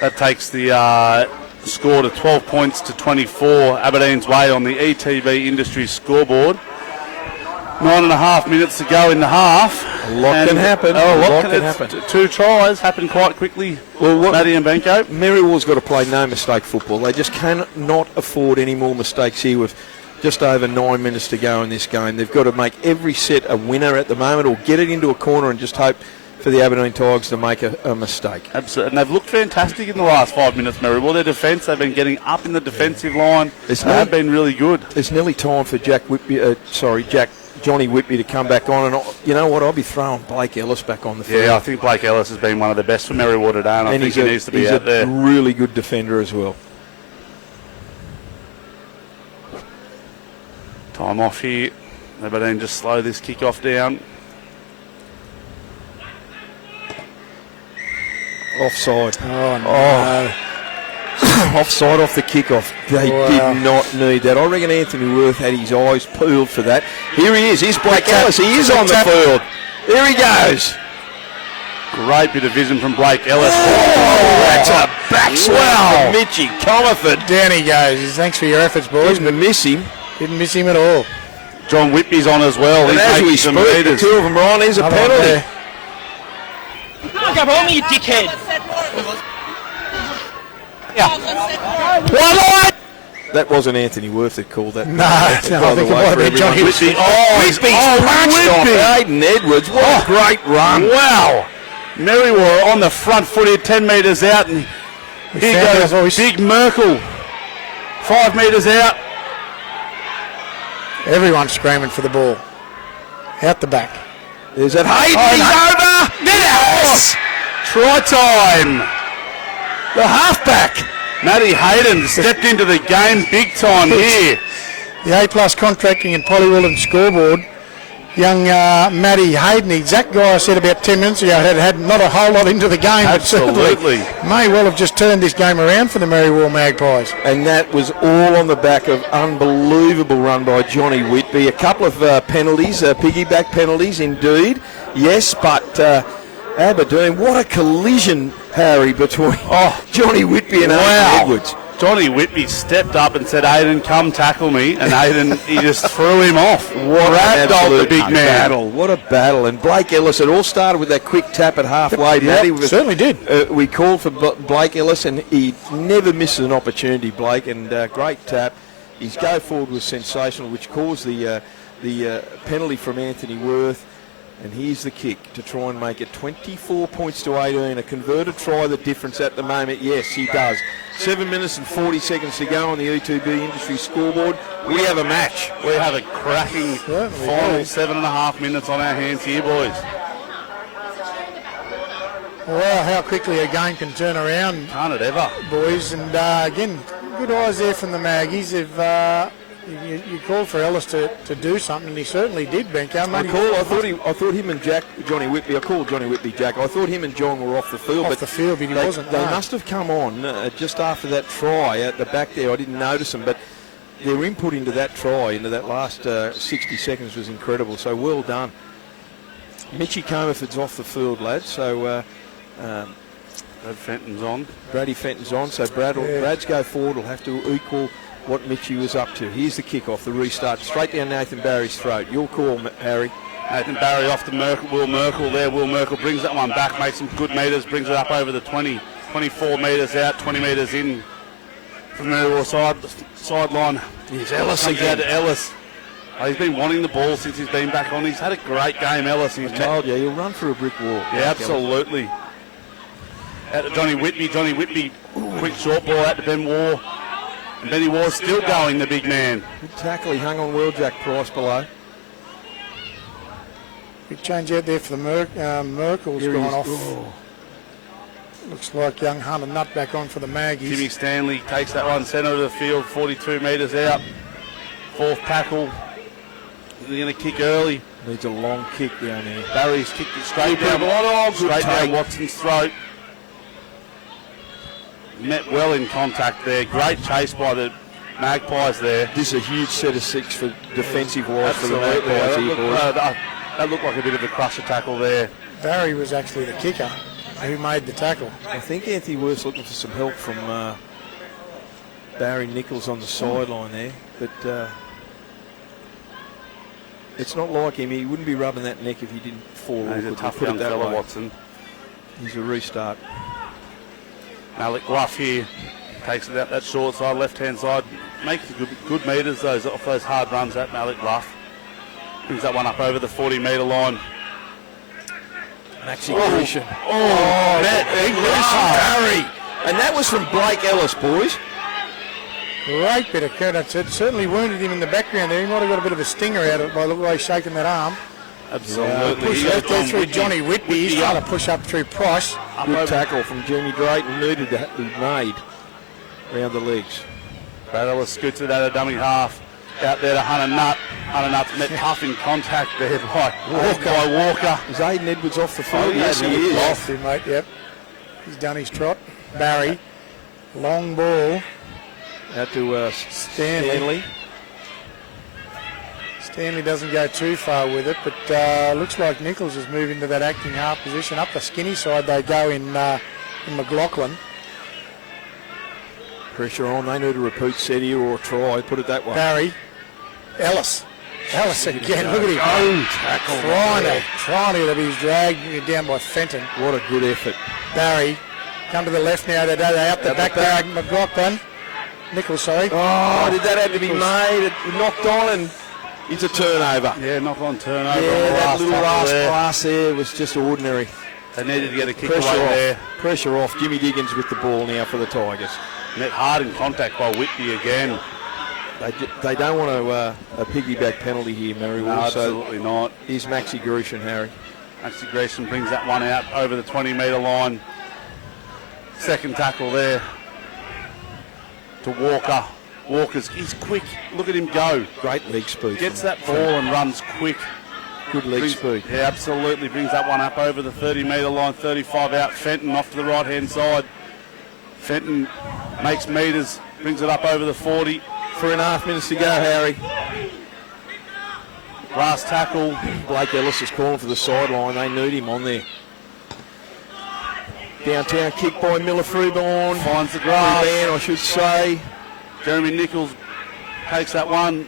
That takes the score to 12 points to 24. Aberdeen's way on the ETB Industries scoreboard. 9.5 minutes to go in the half. A lot can happen. Oh, A lot can happen. 2 tries happened quite quickly. Well, Matty and Benko. Merriwa's got to play no mistake football. They just cannot afford any more mistakes here with just over 9 minutes to go in this game. They've got to make every set a winner at the moment, or get it into a corner and just hope for the Aberdeen Tigers to make a mistake. Absolutely. And they've looked fantastic in the last 5 minutes, Merriwa. Their defence, they've been getting up in the defensive line. They have been really good. It's nearly time for Johnny Whitby to come back on, and you know what? I'll be throwing Blake Ellis back on the field. Yeah, I think Blake Ellis has been one of the best for Merriwa today, and I think he needs to be out there. He's a really good defender as well. Time off here. Aberdeen just slow this kick-off down. Offside. Oh, no. Offside off the kickoff. They did not need that. I reckon Anthony Worth had his eyes peeled for that. Here he is. Here's Blake Ellis. He is on the field. There he goes. Great bit of vision from Blake Ellis. Oh, that's a back swell. Mitchy Comerford. Down he goes. Thanks for your efforts, boys. Didn't miss him. Didn't miss him at all. John Whitby's on as well. And He's as we making some speak, the meters. 2 of them are on. Here's a penalty. Look up on me, you dickhead. That wasn't Anthony Worth that called that. No, I think it might have been Johnny Whitby. Whitby's punched off Aiden Edwards. What a great run. Wow. Merriwa on the front foot here, 10 metres out. And here goes Big Merkel. 5 metres out. Everyone's screaming for the ball. Out the back. There's that Hayden. He's over. Yes! Try time. The halfback. Matty Hayden stepped into the game big time here. The A+ contracting and Polly Weldon scoreboard. Young Matty Hayden, the exact guy I said about 10 minutes ago, had not a whole lot into the game. Absolutely. But may well have just turned this game around for the Merriwa Magpies. And that was all on the back of unbelievable run by Johnny Whitby. A couple of penalties, piggyback penalties indeed. Yes, but Aberdeen, what a collision, Harry, between Johnny Whitby and Aiden Edwards. Johnny Whitby stepped up and said, Aiden, come tackle me. And Aiden, he just threw him off. Ragdolled the big man. Battle. What a battle. And Blake Ellis, it all started with that quick tap at halfway. Yep, certainly did. We called for Blake Ellis, and he never misses an opportunity, Blake, and great tap. His go forward was sensational, which caused the penalty from Anthony Worth. And here's the kick to try and make it 24 points to 18. A converted try, the difference at the moment. Yes, he does. 7 minutes and 40 seconds to go on the E2B Industry scoreboard. We have a match. We have a cracking final 7.5 minutes on our hands here, boys. Wow, how quickly a game can turn around. Can't it ever? Boys, and again, good eyes there from the Maggies. You called for Ellis to do something, and he certainly did, Benko. I thought him and Johnny Whitby. I called Johnny Whitby Jack. I thought him and John were off the field. But he wasn't. They must have come on just after that try at the back there. I didn't notice them, but their input into that try, into that last 60 seconds was incredible. So well done. Mitchy Comerford's off the field, lads. So Brad Fenton's on. Brady Fenton's on. So Brad's go forward will have to equal what Mitchie was up to. Here's the kick-off, the restart, straight down Nathan Barry's throat. Your call, Harry. Nathan Barry off to Will Merkel there. Will Merkel brings that one back, makes some good metres, brings it up over the 24 metres out, 20 metres in from the Merriwa sideline. Here's Ellis again. To Ellis. Oh, he's been wanting the ball since he's been back on. He's had a great game, Ellis. I told you, he'll run through a brick wall. Yeah, absolutely. Out to Johnny Whitby. Johnny Whitby, quick short ball out to Ben Waugh. And Benny Waugh's still going, the big man. Good tackle, he hung on well, Jack Price below. Big change out there for the Merkel's gone off. Oh. Looks like young Hunter Nutt back on for the Maggies. Jimmy Stanley takes that one centre of the field, 42 metres out. Fourth tackle. They're going to kick early. Needs a long kick down there. Barry's kicked it straight down Watson's throat. Met well in contact there. Great chase by the Magpies there. This is a huge set of six for defensive wise for the Magpies here, boys. That looked like a bit of a crusher tackle there. Barry was actually the kicker who made the tackle. I think Anthony Worth's looking for some help from Barry Nichols on the sideline there, but it's not like him. He wouldn't be rubbing that neck if he didn't fall. He's a tough young fella, Watson. He's a restart. Malik Luff here takes it out that short side, left-hand side, makes good metres off those hard runs at Malik Luff. Brings that one up over the 40-metre line. Maxi Grecian. Barry. And that was from Blake Ellis, boys. Great bit of credit. It certainly wounded him in the background there. He might have got a bit of a stinger out of it by the way he's shaking that arm. Absolutely. Push left there through Johnny Whitby. He's trying to push up through Price. Good tackle from Jamie Drayton. Needed to be made around the legs. Brad Ellis scoots it out of dummy half. Out there to Hunter Nutt. Hunter Nutt's met tough in contact there by Walker. Is Aiden Edwards off the field? Yes, he is. Off him, mate. Yep. He's done his trot. Barry. Long ball. Out to Stanley. Stanley doesn't go too far with it, but looks like Nichols has moved into that acting half position. Up the skinny side they go in McLaughlin. Pressure on. They need a repeat set here or a try. Put it that way. Barry. Ellis again. Look at him. Tackle. Trying to be dragged down by Fenton. What a good effort. Barry. Come to the left now. They're out the back there. McLaughlin. Nichols, sorry. Oh, did that have to be made? It knocked on and it's a turnover. Yeah, knock-on turnover. Yeah, that little last pass there was just ordinary. They needed to get a kick away there. Pressure off. Jimmy Diggins with the ball now for the Tigers. Met hard in contact by Whitby again. They don't want a piggyback penalty here, Merriwa. No, absolutely not. Here's Maxi Grecian, Harry. Maxi Grecian brings that one out over the 20-metre line. Second tackle there to Walker. He's quick. Look at him go. Great leg speed. Gets that ball and runs quick. Good leg speed. Yeah, absolutely. Brings that one up over the 30-metre line. 35 out. Fenton off to the right-hand side. Fenton makes metres. Brings it up over the 40. 3.5 minutes to go, Harry. Last tackle. Blake Ellis is calling for the sideline. They need him on there. Downtown kick by Miller Freeborn. Finds the grass. Freeborn, I should say. Jeremy Nichols takes that one.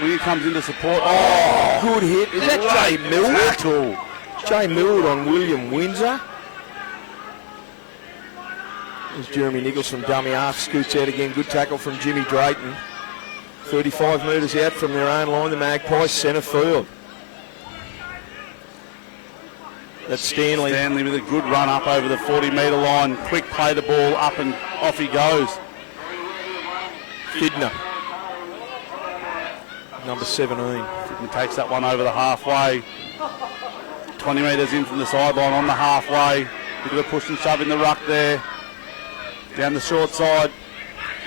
Winger comes into support. Oh, good hit. Is that Jay Millward? Tackle. Jay Millward on William Windsor. There's Jeremy Nichols from dummy half. Scoots out again. Good tackle from Jimmy Drayton. 35 metres out from their own line. The Magpies centre field. That's Stanley. Stanley with a good run up over the 40-metre line. Quick play the ball up and off he goes. Fidner. Number 17. And takes that one over the halfway. 20 metres in from the sideline on the halfway. Bit of a push and shove in the ruck there. Down the short side.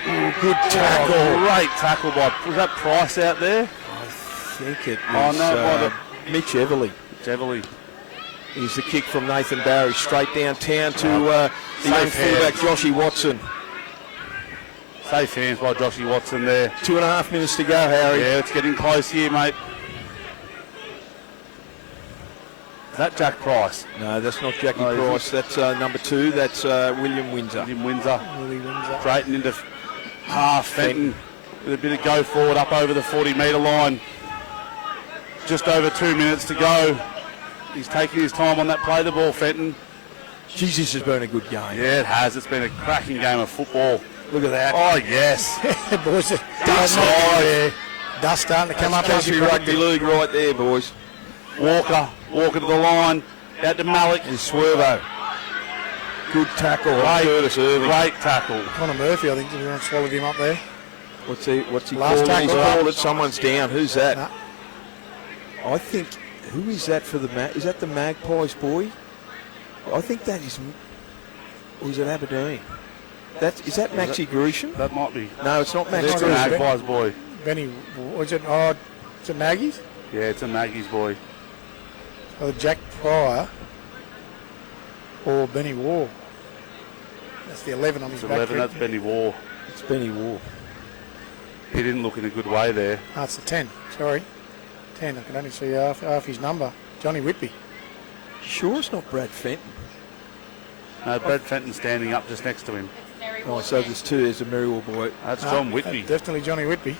Ooh, good tackle. Great tackle by, was that Price out there? I think it was Mitch Everly. Everly. Here's the kick from Nathan Barry straight downtown to the young fullback Joshy Watson. Safe hands by Joshy Watson there. 2.5 minutes to go, Harry. Yeah, it's getting close here, mate. Is that Jack Price? No, that's not Jackie Price. That's number 2. That's William Windsor. William Windsor. Willie Windsor. Drayton into half. Fenton with a bit of go forward up over the 40-metre line. Just over 2 minutes to go. He's taking his time on that play the ball, Fenton. Jeez, this has been a good game. Yeah, it has. It's been a cracking game of football. Look at that. Oh, yes. Boys, dust starting to come up. Country rugby league right there, boys. Walker to the line. Out to Malik. And Swervo. Good tackle. Curtis Irving. Great tackle. Connor Murphy, I think, swallowed him up there. What's he Last called? tackle. He's called it. Someone's down. Who's that? Nah. I think, who is that for the is that the Magpies boy? I think that is, or is it Aberdeen? Is that Maxi Gresham? That might be. No, it's not Max It's a Gresham. Magpies boy. Benny, is it Maggie's? Yeah, it's a Maggie's boy. Or Jack Pryor or Benny War. That's the 11 on his It's back. 11, that's Benny War. It's Benny War. He didn't look in a good way there. It's a 10, sorry. 10, I can only see half his number. Johnny Whitby. Sure it's not Brad Fenton? No, Brad Fenton's standing up just next to him. Oh, so there's 2. There's a Merriwa boy. That's John Whitby. Definitely Johnny Whitby.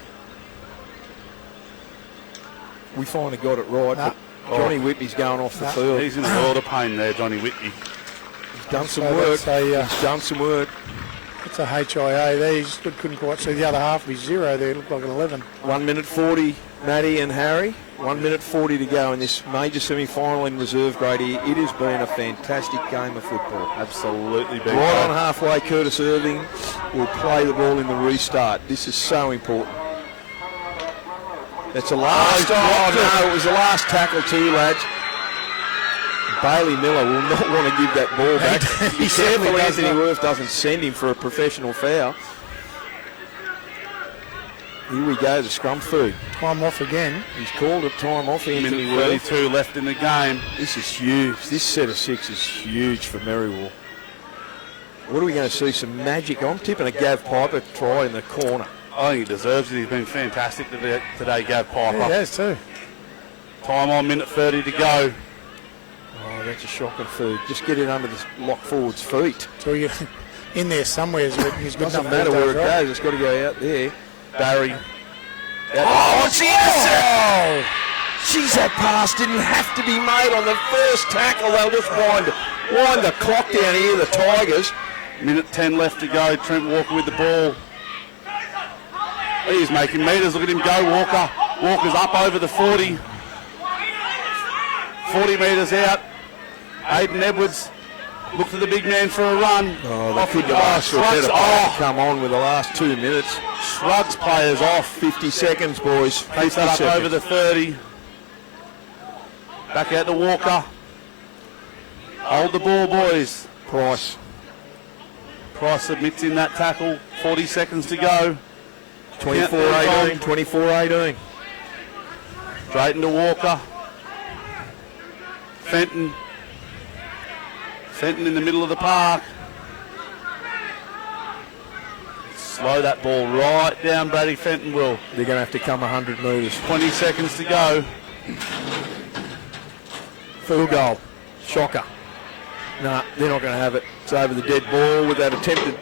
We finally got it right, but Johnny Whitby's going off the field. He's in a world of pain there, Johnny Whitby. He's done some So work. that's He's done some work. It's a HIA there. He couldn't quite see the other half of his 0 there. It looked like an 11. 1 minute 40, Matty and Harry. 1 minute 40 to go in this major semi-final in reserve grade. It has been a fantastic game of football. Absolutely been. Right on halfway, Curtis Irving will play the ball in the restart. This is so important. That's a last. Oh no, it was the last tackle too, lads. Bailey Miller will not want to give that ball back. Be careful Anthony Worth doesn't send him for a professional foul. Here we go, the scrum food. Time off again. He's called it time off, Anthony Minute Worth. 32 left in the game. This is huge. This set of 6 is huge for Merriwa. What are we going to see? Some magic. I'm tipping a Gav Piper try in the corner. I think he deserves it. He's been fantastic today, Gav Piper. Yeah, he has too. Time on, minute 30 to go. Oh, that's a shocking food. Just get it under the lock forward's feet. So you in there somewhere. He's good Doesn't enough matter where it right? goes. It's got to go out there. Barry. Oh, what's the intercept? Jeez, that pass didn't have to be made on the first tackle. They'll just wind the clock down here, the Tigers. Minute 10 left to go. Trent Walker with the ball. He's making metres. Look at him go, Walker. Walker's up over the 40. 40 metres out. Aiden Edwards looked to the big man for a run. Oh, they couldn't have asked for a better player to come on with the last 2 minutes. Shrugs players off. 50 seconds, boys. 50 Takes that up seconds. over the 30. Back out to Walker. Hold the ball, boys. Price. Price submits in that tackle. 40 seconds to go. 24-18. 24-18. Drayton to Walker. Fenton in the middle of the park. Slow that ball right down, Brady Fenton will. They're going to have to come 100 metres. 20 seconds to go. Field goal. Shocker. No, they're not going to have it. It's over the dead ball with that attempted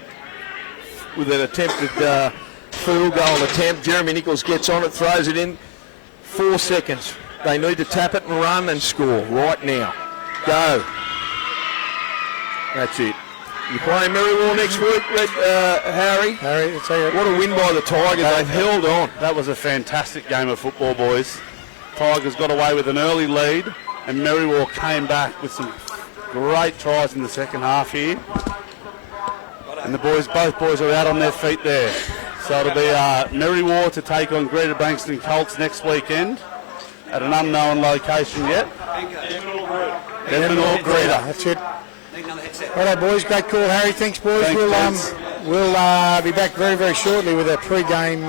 field goal attempt. Jeremy Nichols gets on it, throws it in. 4 seconds. They need to tap it and run and score right now. Go. That's it. You playing Merriwa next week, Harry? Harry, it's here. What a win by the Tigers. They've held on. That was a fantastic game of football, boys. Tigers got away with an early lead, and Merriwa came back with some great tries in the second half here. And both boys are out on their feet there. So it'll be Merriwa to take on Greater Bankston Colts next weekend at an unknown location yet. Denman or Greta. That's it. All right, boys. Great call, Harry. Thanks, boys. We'll be back very, very shortly with a pre-game,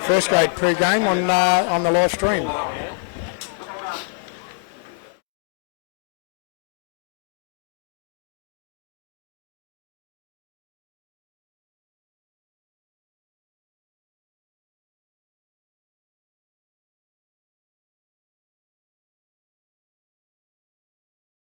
first grade pre-game on the live stream.